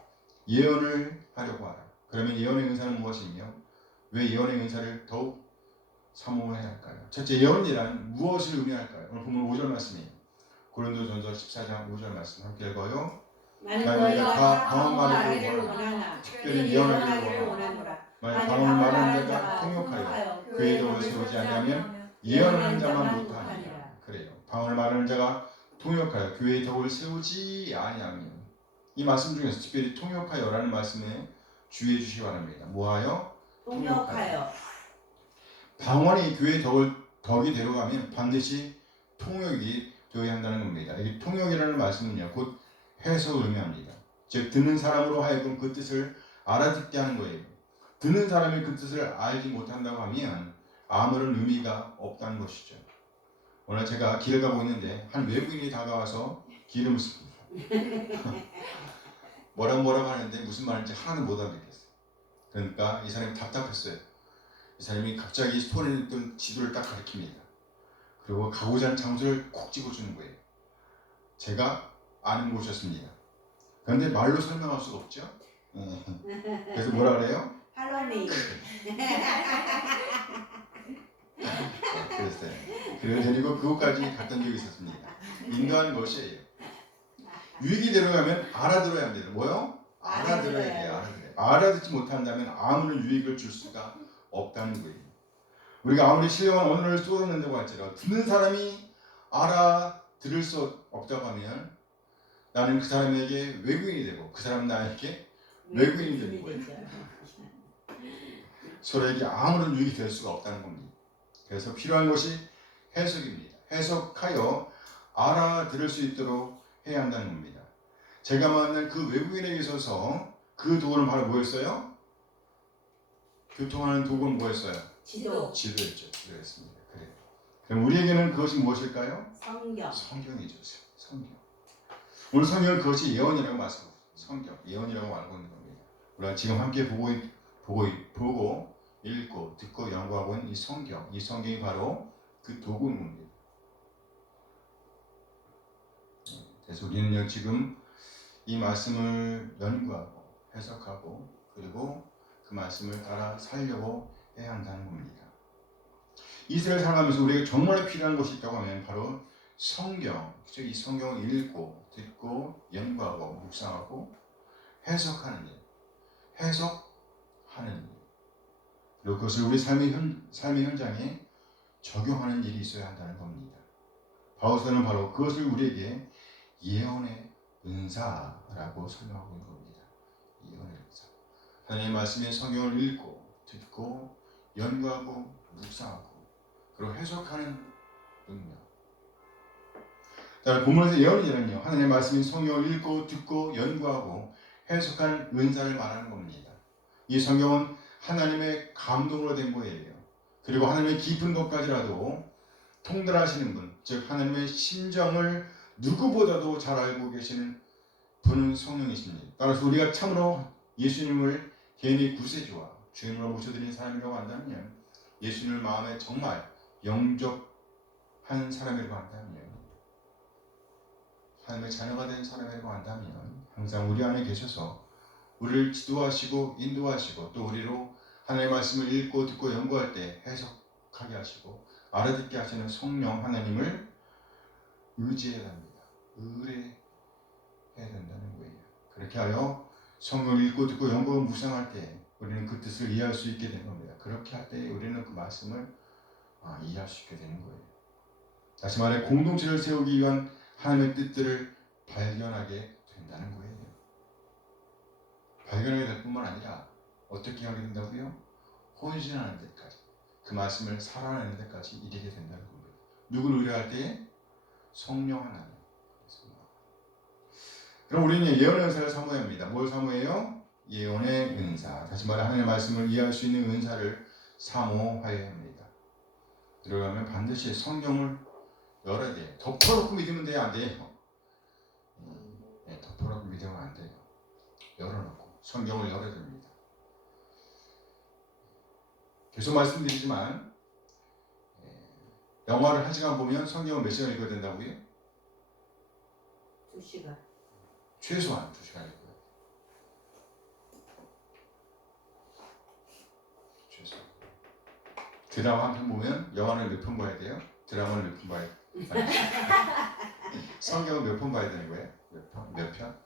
예언을 하려고 하라. 그러면 예언의 은사는 무엇이며 왜 예언의 은사를 더욱 사모해야 할까요? 첫째, 예언이란 무엇을 의미할까요? 오늘 본문 5절 말씀이에요. 고린도전서 14장 5절 말씀 함께 읽어요. 나는 너희가 너희가 방언 말하기를 원하나 특별히 예언하기를 원하노라. 만약 방언 말하는 자가 통역하여 그의 덕을 세우지 아니하면 예언하는 자만 못하니라. 그래요. 방언을 말하는 자가 통역하여 교회의 덕을 세우지 아니하면, 이 말씀 중에서 특별히 통역하여라는 말씀에 주의해 주시기 바랍니다. 뭐하여? 통역하여. 방언이 교회의 덕이 되려가면 반드시 통역이 되어야 한다는 겁니다. 이 통역이라는 말씀은요, 곧 해석을 의미합니다. 즉 듣는 사람으로 하여금 그 뜻을 알아듣게 하는 거예요. 듣는 사람이 그 뜻을 알지 못한다고 하면 아무런 의미가 없다는 것이죠. 오늘 제가 길을 가고 있는데 한 외국인이 다가와서 길을 묻습니다. 뭐라고 하는데 무슨 말인지 하나도 못 알아듣겠어요. 그러니까 이 사람이 답답했어요. 이 사람이 갑자기 손에 있던 지도를 딱 가리킵니다. 그리고 가고자 하는 장소를 콕 집어주는 거예요. 제가 아는 곳이었습니다. 그런데 말로 설명할 수가 없죠. 그래서 뭐라 그래요? 할로미. 그랬어요. 그리고 그곳까지 갔던 적이 있었습니다. 인도하는 것이에요. 유익이 되려면 알아들어야 합니다. 뭐요? 알아들어야 돼요. 알아듣지 못한다면 아무런 유익을 줄 수가 없다는 거예요. 우리가 아무리 신령한 언어를 쏟아낸다고 할지라도 듣는 사람이 알아들을 수 없다고 하면 나는 그 사람에게 외국인이 되고 그 사람은 나에게 외국인이 되는 거예요. 서로에게 아무런 유익이 될 수가 없다는 겁니다. 그래서 필요한 것이 해석입니다. 해석하여 알아들을 수 있도록 해야 한다는 겁니다. 제가 만난 그 외국인에게 있어서 그 도구는 바로 뭐였어요? 교통하는 도구는 뭐였어요? 지도. 지도였죠. 지도였습니다. 그래요. 그럼 우리에게는 그것이 무엇일까요? 성경. 성경이죠. 성경. 오늘 성경은 그것이 예언이라고 말씀합니다. 성경, 예언이라고 알고 있는 겁니다. 우리가 지금 함께 보고 읽고 듣고 연구하고 있는 이 성경, 이 성경이 바로 그 도구인 겁니다. 그래서 우리는 지금 이 말씀을 연구하고 해석하고 그리고 그 말씀을 따라 살려고 해야 한다는 겁니다. 이 세상을 살아가면서 우리에게 정말 필요한 것이 있다고 하면 바로 성경, 즉 이 성경을 읽고 듣고 연구하고 묵상하고 해석하는 일, 해석하는 일, 그리고 그것을 우리 삶의 현장에 적용하는 일이 있어야 한다는 겁니다. 바울서는 바로 그것을 우리에게 예언의 은사라고 설명하고 있는 겁니다. 예언의 은사. 하나님의 말씀의 성경을 읽고 듣고 연구하고 묵상하고 그리고 해석하는 능력. 본문에서 예언이란요, 하나님의 말씀인 성경을 읽고 듣고 연구하고 해석한 은사를 말하는 겁니다. 이 성경은 하나님의 감동으로 된 거예요. 그리고 하나님의 깊은 것까지라도 통달하시는 분, 즉 하나님의 심정을 누구보다도 잘 알고 계시는 분은 성령이십니다. 따라서 우리가 참으로 예수님을 개인의 구세주와 주인으로 모셔드린 사람이라고 한다면, 예수님을 마음에 정말 영접한 사람이라고 한다면, 하나님의 자녀가 된 사람이라고 한다면 항상 우리 안에 계셔서 우리를 지도하시고 인도하시고 또 우리로 하나님의 말씀을 읽고 듣고 연구할 때 해석하게 하시고 알아듣게 하시는 성령 하나님을 의지해야 합니다. 의뢰해야 된다는 거예요. 그렇게 하여 성경을 읽고 듣고 연구하고 묵상할 때 우리는 그 뜻을 이해할 수 있게 되는 겁니다. 그렇게 할 때 우리는 그 말씀을 이해할 수 있게 되는 거예요. 다시 말해 공동체를 세우기 위한 하나님의 뜻들을 발견하게 된다는 거예요. 발견하게 될 뿐만 아니라 어떻게 하게 된다고요? 헌신하는 데까지, 그 말씀을 살아내는 데까지 이르게 된다는 겁니다. 누구를 의뢰할 때? 성령 하나님. 그럼 우리는 예언의 은사를 사모해야 합니다. 뭘 사모해요? 예언의 은사. 다시 말해 하나님의 말씀을 이해할 수 있는 은사를 사모하여야 합니다. 들어가면 반드시 성경을 열어야 돼요. 덮어놓고 믿으면 돼요? 안 돼요? 덮어놓고 믿으면 안 돼요. 열어놓고 성경을 열어야 됩니다. 계속 말씀드리지만 영화를 1시간 보면 성경을 몇 시간 읽어야 된다고요? 2시간. 최소한 2시간 읽어요. 최소한. 드라마 한 편 보면 영화는 몇 편 봐야 돼요? 드라마는 몇 편 봐야 돼요? 성경은 몇 편 봐야 되는 거예요? 몇 편?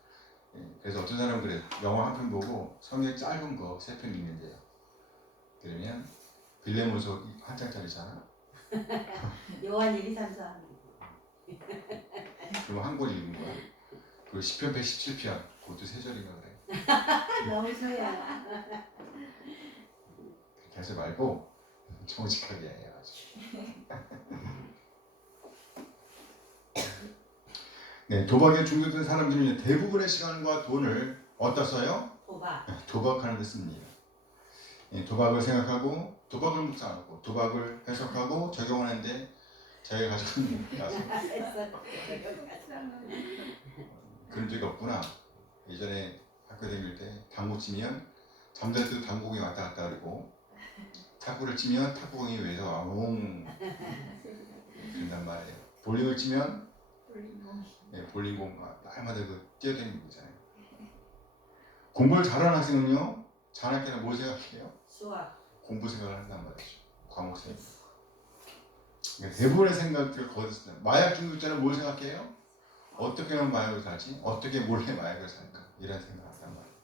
그래서 어떤 사람은 그래요. 영화 한 편 보고 성경 짧은 거 3편 읽는데요. 그러면 빌레몬서 한 장짜리잖아. 요한 1, 2, 3, 4. 그럼 한 권 읽은 거야. 그 10편, 117편 그것도 3절인가 그래. 너무 소야. 그렇게 하지 말고 정직하게 해야지. 네, 도박에 중독된 사람들은 대부분의 시간과 돈을 어디다 써요? 도박하는 데 씁니다. 도박을 생각하고 도박을 묵상하고 도박을 해석하고 적용하는데 자기가 가지고 있는 가서 그런 적이 없구나. 예전에 학교 다닐 때 당구 치면 잠잘 때도 당구공이 왔다 갔다 그러고 탁구를 치면 탁구공이 외서 와웅 그런단 말이에요. 볼링을 치면 볼링공 날마다 그 뛰어다니는 거 있잖아요. 공부를 잘하는 학생은요, 자는 때는 뭘 생각해요? 수학. 공부 생각을 한단 말이죠. 과목 생각. 그러니까 대부분의 생각들을 거기서 쓴다. 마약 중독자는 뭘 생각해요? 어떻게 하면 마약을 사지? 어떻게 몰래 마약을 살까? 이런 생각을 한단 말이에요.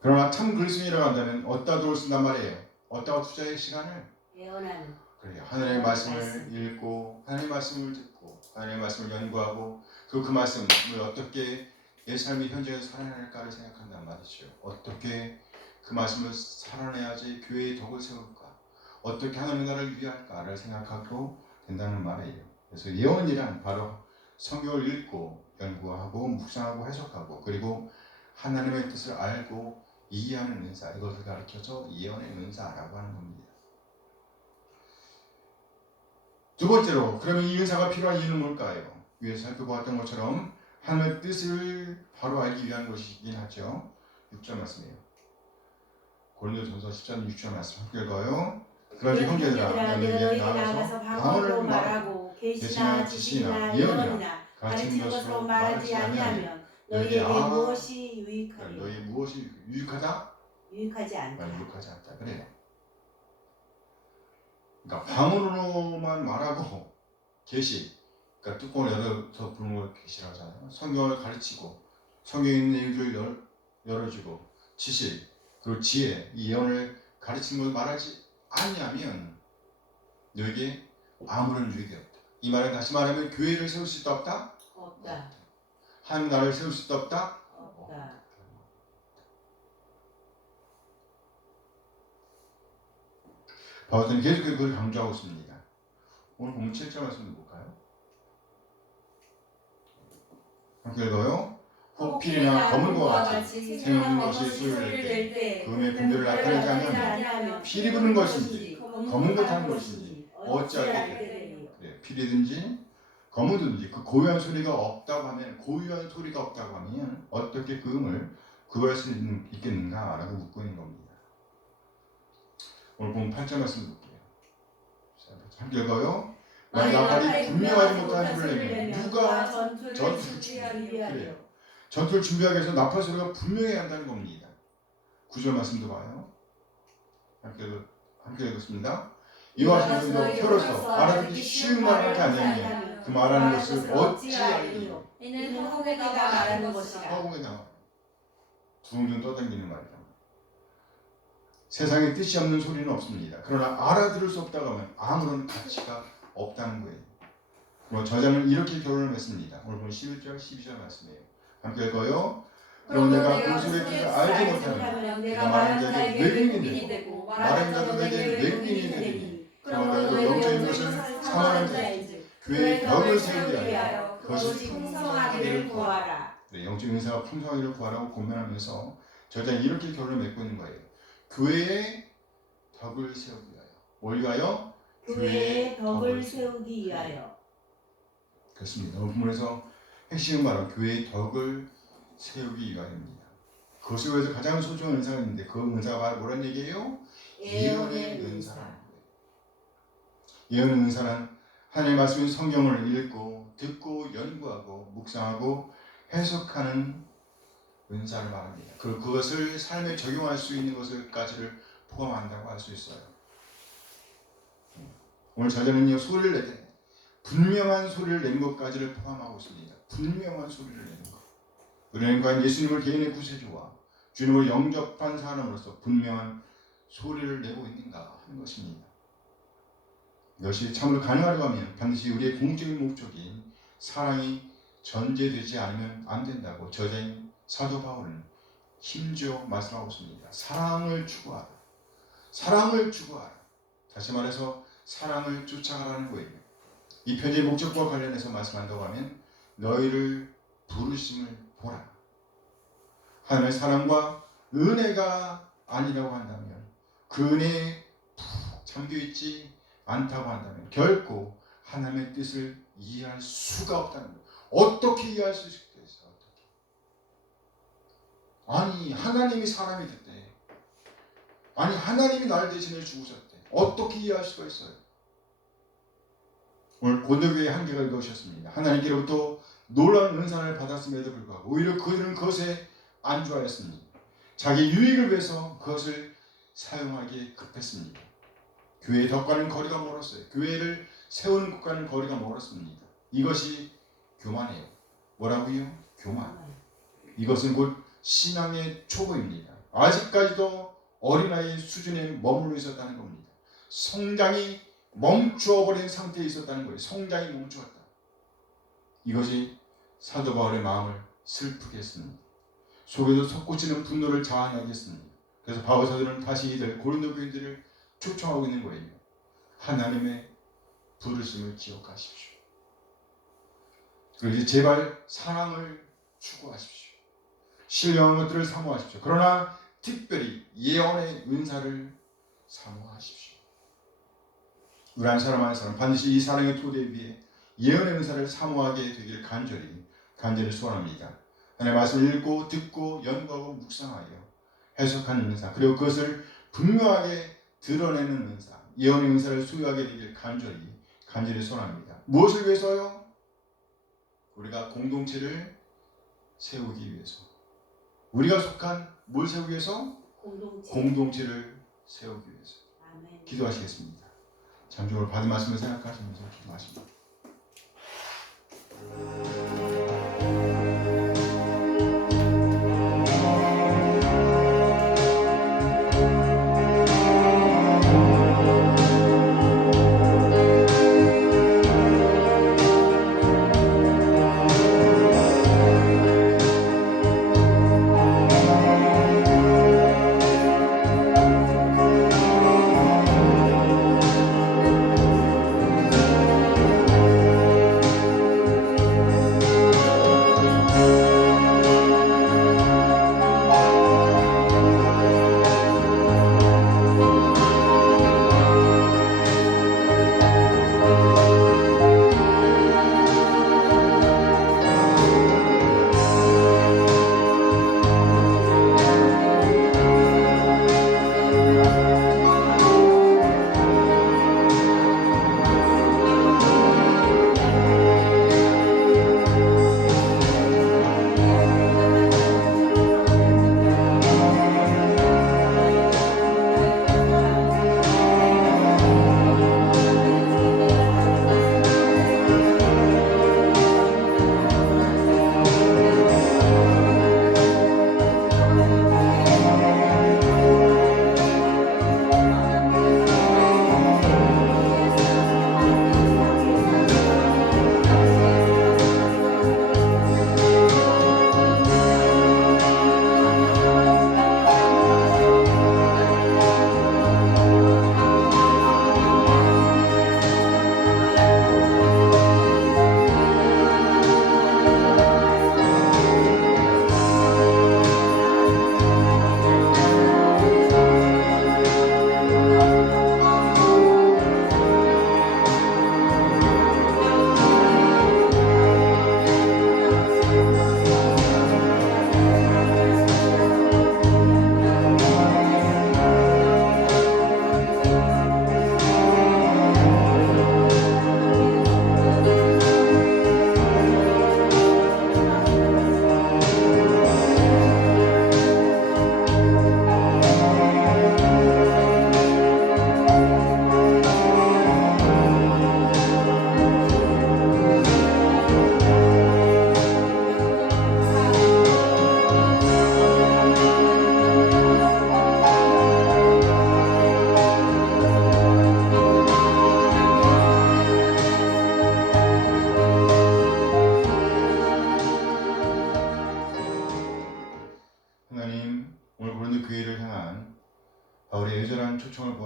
그러나 참 그리스도인이라고 한다면 어디다 돈을 쓴단 말이에요? 어디다가 투자의 시간을? 예언하는. 그래요. 하나님의 말씀을 읽고 하나님의 말씀을 듣고 하나님의 말씀을 연구하고 그 말씀을 어떻게 내 삶이 현재에서 살아낼까를 생각한단 말이죠. 어떻게 그 말씀을 살아내야지 교회의 덕을 세울까? 어떻게 하나님 나라를 위할까를 생각하고 된다는 말이에요. 그래서 예언이란 바로 성경을 읽고 연구하고 묵상하고 해석하고 그리고 하나님의 뜻을 알고 이해하는 은사, 이것을 가르쳐서 예언의 은사라고 하는 겁니다. 두 번째로, 그러면 이 은사가 필요한 이유는 뭘까요? 위에서 살펴보았던 것처럼 하나님의 뜻을 바로 알기 위한 것이긴 하죠. 6절 말씀이에요. 고린도전서 10장 6절 말씀 함께 읽어요. 그러지 형제들아, 내가 너희에게 나가서 방언으로 말하고 계시나 지시나 예언이나 가르치는 것으로 말하지 아니하면 너희에게 무엇이 유익하리요? 너희 무엇이 유익하다? 유익하지 않다. 유익하지 않다. 그래요. 그러니까 방언으로만 말하고 계시, 그러니까 뚜껑을 열어서 부는 걸 계시라고 하잖아요. 성경을 가르치고 성경에 있는 일들을 열어주고 지식, 그리고 지혜, 이 예언을 가르치는 걸 말하지 아니하면 너에게 아무런 유익이 없다. 이 말은 다시 말하면 교회를 세울 수 있다 없다? 없다. 하나님 나라를 세울 수 있다 없다? 없다. 바울은 계속 그걸 강조하고 있습니다. 오늘 보면 7절 말씀을 볼까요? 함께 읽어요. 코끼리나 검은 것과 같이 세우는 것이 소리를 소리를 낼 때 금의 분별을 나타내지 아니하면 피리 부는 것인지 검은 것 하는 것인지 어찌하게 그래, 피리든지 검은든지 그 고유한 소리가 없다고 하면 어떻게 그 음을 구할 수 있겠는가라고 묻고 있는 겁니다. 오늘 보면 8절 말씀 볼게요. 함께 읽어요. 만약 나팔이 분명하지 못한 소리를 내면 누가 전투를 준비하리요. 전투를 준비하기 위해서 나팔 소리가 분명해야 한다는 겁니다. 9절 말씀도 봐요. 함께 읽었습니다. 이와 같은 분도 펴로서 알아듣기 쉬운 말밖에 안 되면 그 말하는 것을 어찌 알리요. 이는 허공에다가 말하는 것이라. 허공에다가 둥둥 떠다니는 말이다. 세상에 뜻이 없는 소리는 없습니다. 그러나 알아들을 수 없다고 하면 아무런 가치가 없다는 거예요. 뭐 저자는 이렇게 결론을 맺습니다. 오늘 보면 11절, 12절 말씀이에요. 함께 읽어요. 그럼 내가 그 소리의 뜻을 알지 못하면 내가 말하는 자에게 외국인이 되고 말하는 자도 내게 외국인이 되니 그러므로 영적인 것을 사모하는 자인지 교회의 벽을 세우기 위하여 그것이 풍성하기를 구하라. 네, 영적인 은사가 풍성하기를 구하라고 권면하면서 저자는 이렇게 결론을 맺고 있는 거예요. 교회의 벽을 세우기 위하여. 뭘 위하여? 교회의 벽을 세우기 위하여. 그렇습니다. 오늘 본문에서 핵심은 바로 교회의 덕을 세우기 위하여입니다. 그것을 위해서 가장 소중한 은사가 있는데 그 은사가 바로 뭐란 얘기예요? 예언의 은사. 예언의 은사는 하나님의 말씀인 성경을 읽고 듣고 연구하고 묵상하고 해석하는 은사를 말합니다. 그리고 그것을 삶에 적용할 수 있는 것을까지를 포함한다고 할 수 있어요. 오늘 저자는요 소리를 내게 분명한 소리를 내는 것까지를 포함하고 있습니다. 분명한 소리를 내는 것. 우리는 과연 예수님을 개인의 구세주와 주님을 영접한 사람으로서 분명한 소리를 내고 있는가 하는 것입니다. 이것이 참으로 가능하려고 하면 반드시 우리의 공적인 목적인 사랑이 전제되지 않으면 안 된다고 저자인 사도 바울은 힘주어 말씀하고 있습니다. 사랑을 추구하라. 사랑을 추구하라. 다시 말해서 사랑을 쫓아가라는 거예요. 이 편지의 목적과 관련해서 말씀한다고 하면 너희를 부르심을 보라. 하나님의 사랑과 은혜가 아니라고 한다면 그 은혜에 푹 잠겨있지 않다고 한다면 결코 하나님의 뜻을 이해할 수가 없다는 거예요. 어떻게 이해할 수 있겠어요? 아니 하나님이 사람이 됐대. 아니 하나님이 나를 대신해 죽으셨대. 어떻게 이해할 수가 있어요? 오늘 고대교회의 한계가 이것이었습니다. 하나님께로부터 놀라운 은사를 받았음에도 불구하고 오히려 그들은 그것에 안주하였습니다. 자기 유익을 위해서 그것을 사용하기에 급했습니다. 교회의 덕과는 거리가 멀었어요. 교회를 세우는 것과는 거리가 멀었습니다. 이것이 교만이에요. 뭐라고요? 교만. 이것은 곧 신앙의 초보입니다. 아직까지도 어린아이 수준에 머물러 있었다는 겁니다. 성장이 멈추어버린 상태에 있었다는 거예요. 성장이 멈추었다. 이것이 사도 바울의 마음을 슬프게 했습니다. 속에서 솟구치는 분노를 자아내게 했습니다. 그래서 바울 사도는 다시 이들 고린도 교인들을 초청하고 있는 거예요. 하나님의 부르심을 기억하십시오. 그리고 이제 제발 사랑을 추구하십시오. 신령한 것들을 사모하십시오. 그러나 특별히 예언의 은사를 사모하십시오. 우리 한 사람 한 사람 반드시 이 사랑의 토대 위에 예언의 은사를 사모하게 되기를 간절히 소원합니다. 하나님의 말씀을 읽고 듣고 연구하고 묵상하여 해석하는 은사, 그리고 그것을 분명하게 드러내는 은사, 예언의 은사를 소유하게 되기를 간절히 소원합니다. 무엇을 위해서요? 우리가 공동체를 세우기 위해서. 우리가 속한 뭘 세우기 위해서? 공동체를 세우기 위해서. 아멘. 기도하시겠습니다. 잠시 받은 말씀을 생각하시면서 기도하십니다.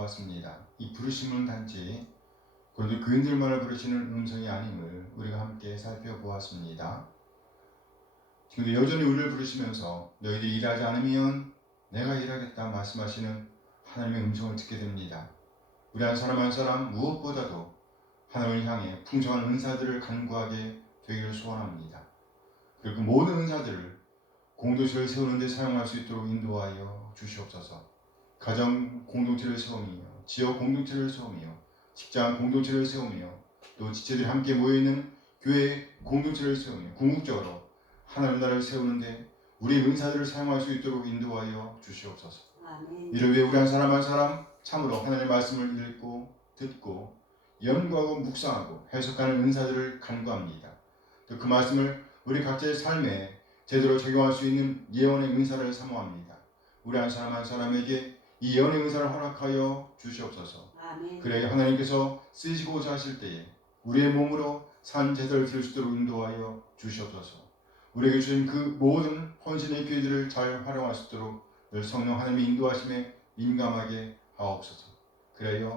살펴보았습니다. 이 부르심은 단지 고린도 교인들만을 부르시는 음성이 아님을 우리가 함께 살펴보았습니다. 지금도 여전히 우리를 부르시면서 너희들이 일하지 않으면 내가 일하겠다 말씀하시는 하나님의 음성을 듣게 됩니다. 우리 한 사람 한 사람 무엇보다도 하나님을 향해 풍성한 은사들을 간구하게 되기를 소원합니다. 그리고 그 모든 은사들을 공동체를 세우는 데 사용할 수 있도록 인도하여 주시옵소서. 가정 공동체를 세우며 지역 공동체를 세우며 직장 공동체를 세우며 또 지체들이 함께 모여있는 교회 공동체를 세우며 궁극적으로 하나님 나라를 세우는데 우리의 은사들을 사용할 수 있도록 인도하여 주시옵소서. 아멘. 이를 위해 우리 한 사람 한 사람 참으로 하나님의 말씀을 읽고 듣고 연구하고 묵상하고 해석하는 은사들을 간구합니다. 또 그 말씀을 우리 각자의 삶에 제대로 적용할 수 있는 예언의 은사를 사모합니다. 우리 한 사람 한 사람에게 이 예언의 은사를 허락하여 주시옵소서. 아멘. 그래야 하나님께서 쓰시고자 하실 때에 우리의 몸으로 산 제사를 드릴 수 있도록 인도하여 주시옵소서. 우리에게 주신 그 모든 헌신의 기회들을 잘 활용할 수 있도록 늘 성령 하나님의 인도하심에 민감하게 하옵소서. 그래야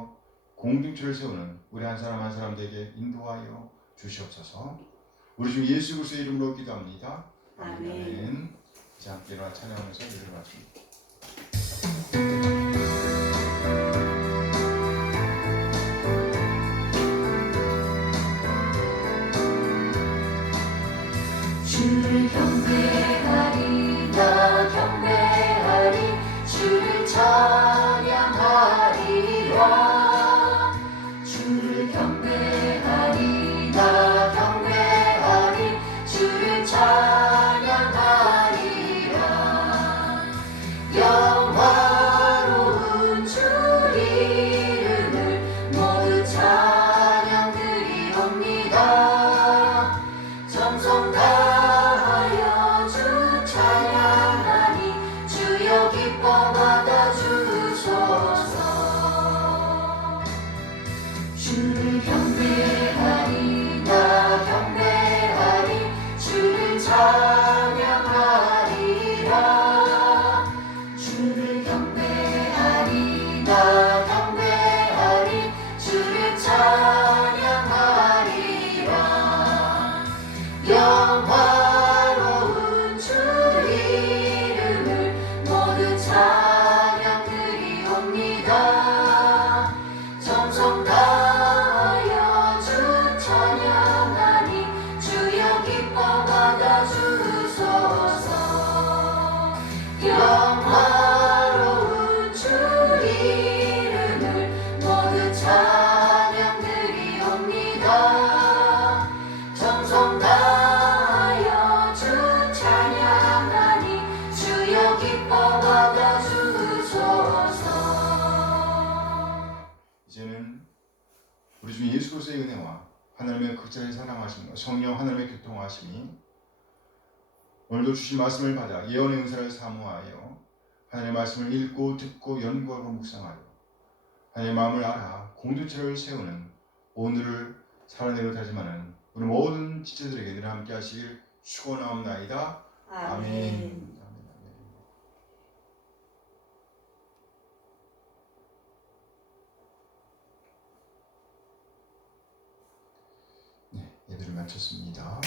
공동체를 세우는 우리 한 사람 한 사람에게 인도하여 주시옵소서. 우리 주 예수 그리스도의 이름으로 기도합니다. 아멘. 이제 함께 일어나 찬양하면서 예배를 마칩니다. 주를 경배하리 나 경배하리 주를 찬양하리라 주를 경배하리 나 경배하리 주를 찬양하리라 영화로운 주 이름을 모두 찬양 드리옵니다 정성 다하여 주 찬양하니 주여 기뻐 받아주소서 주를 경배하리 나 경배하리 주를 찬양하리라 주를 경배하리 나 경배하리 주를 찬양하리라 영화로운 주 이름을 모두 찬양 드리옵니다 정성 다하여 주 찬양하니 주여 기뻐 받아주소서 영화로운 주 이름을 모두 찬양 드리옵니다 정성 다하여 주 찬양하니 주여 기뻐 받아주소서 이제는 우리 주 예수 그리스도의 은혜와 하나님의 극진하게 사랑하심과 성령 하나님의 교통하심이 오늘도 주신 말씀을 받아 예언의 은사를 사모하여 하나님의 말씀을 읽고 듣고 연구하고 묵상하여 하나님의 마음을 알아 공동체를 세우는 오늘을 살아내려 하지만은 우리 모든 지체들에게 늘 함께 하시길 축원하옵나이다. 아멘. 네, 예배를 마쳤습니다.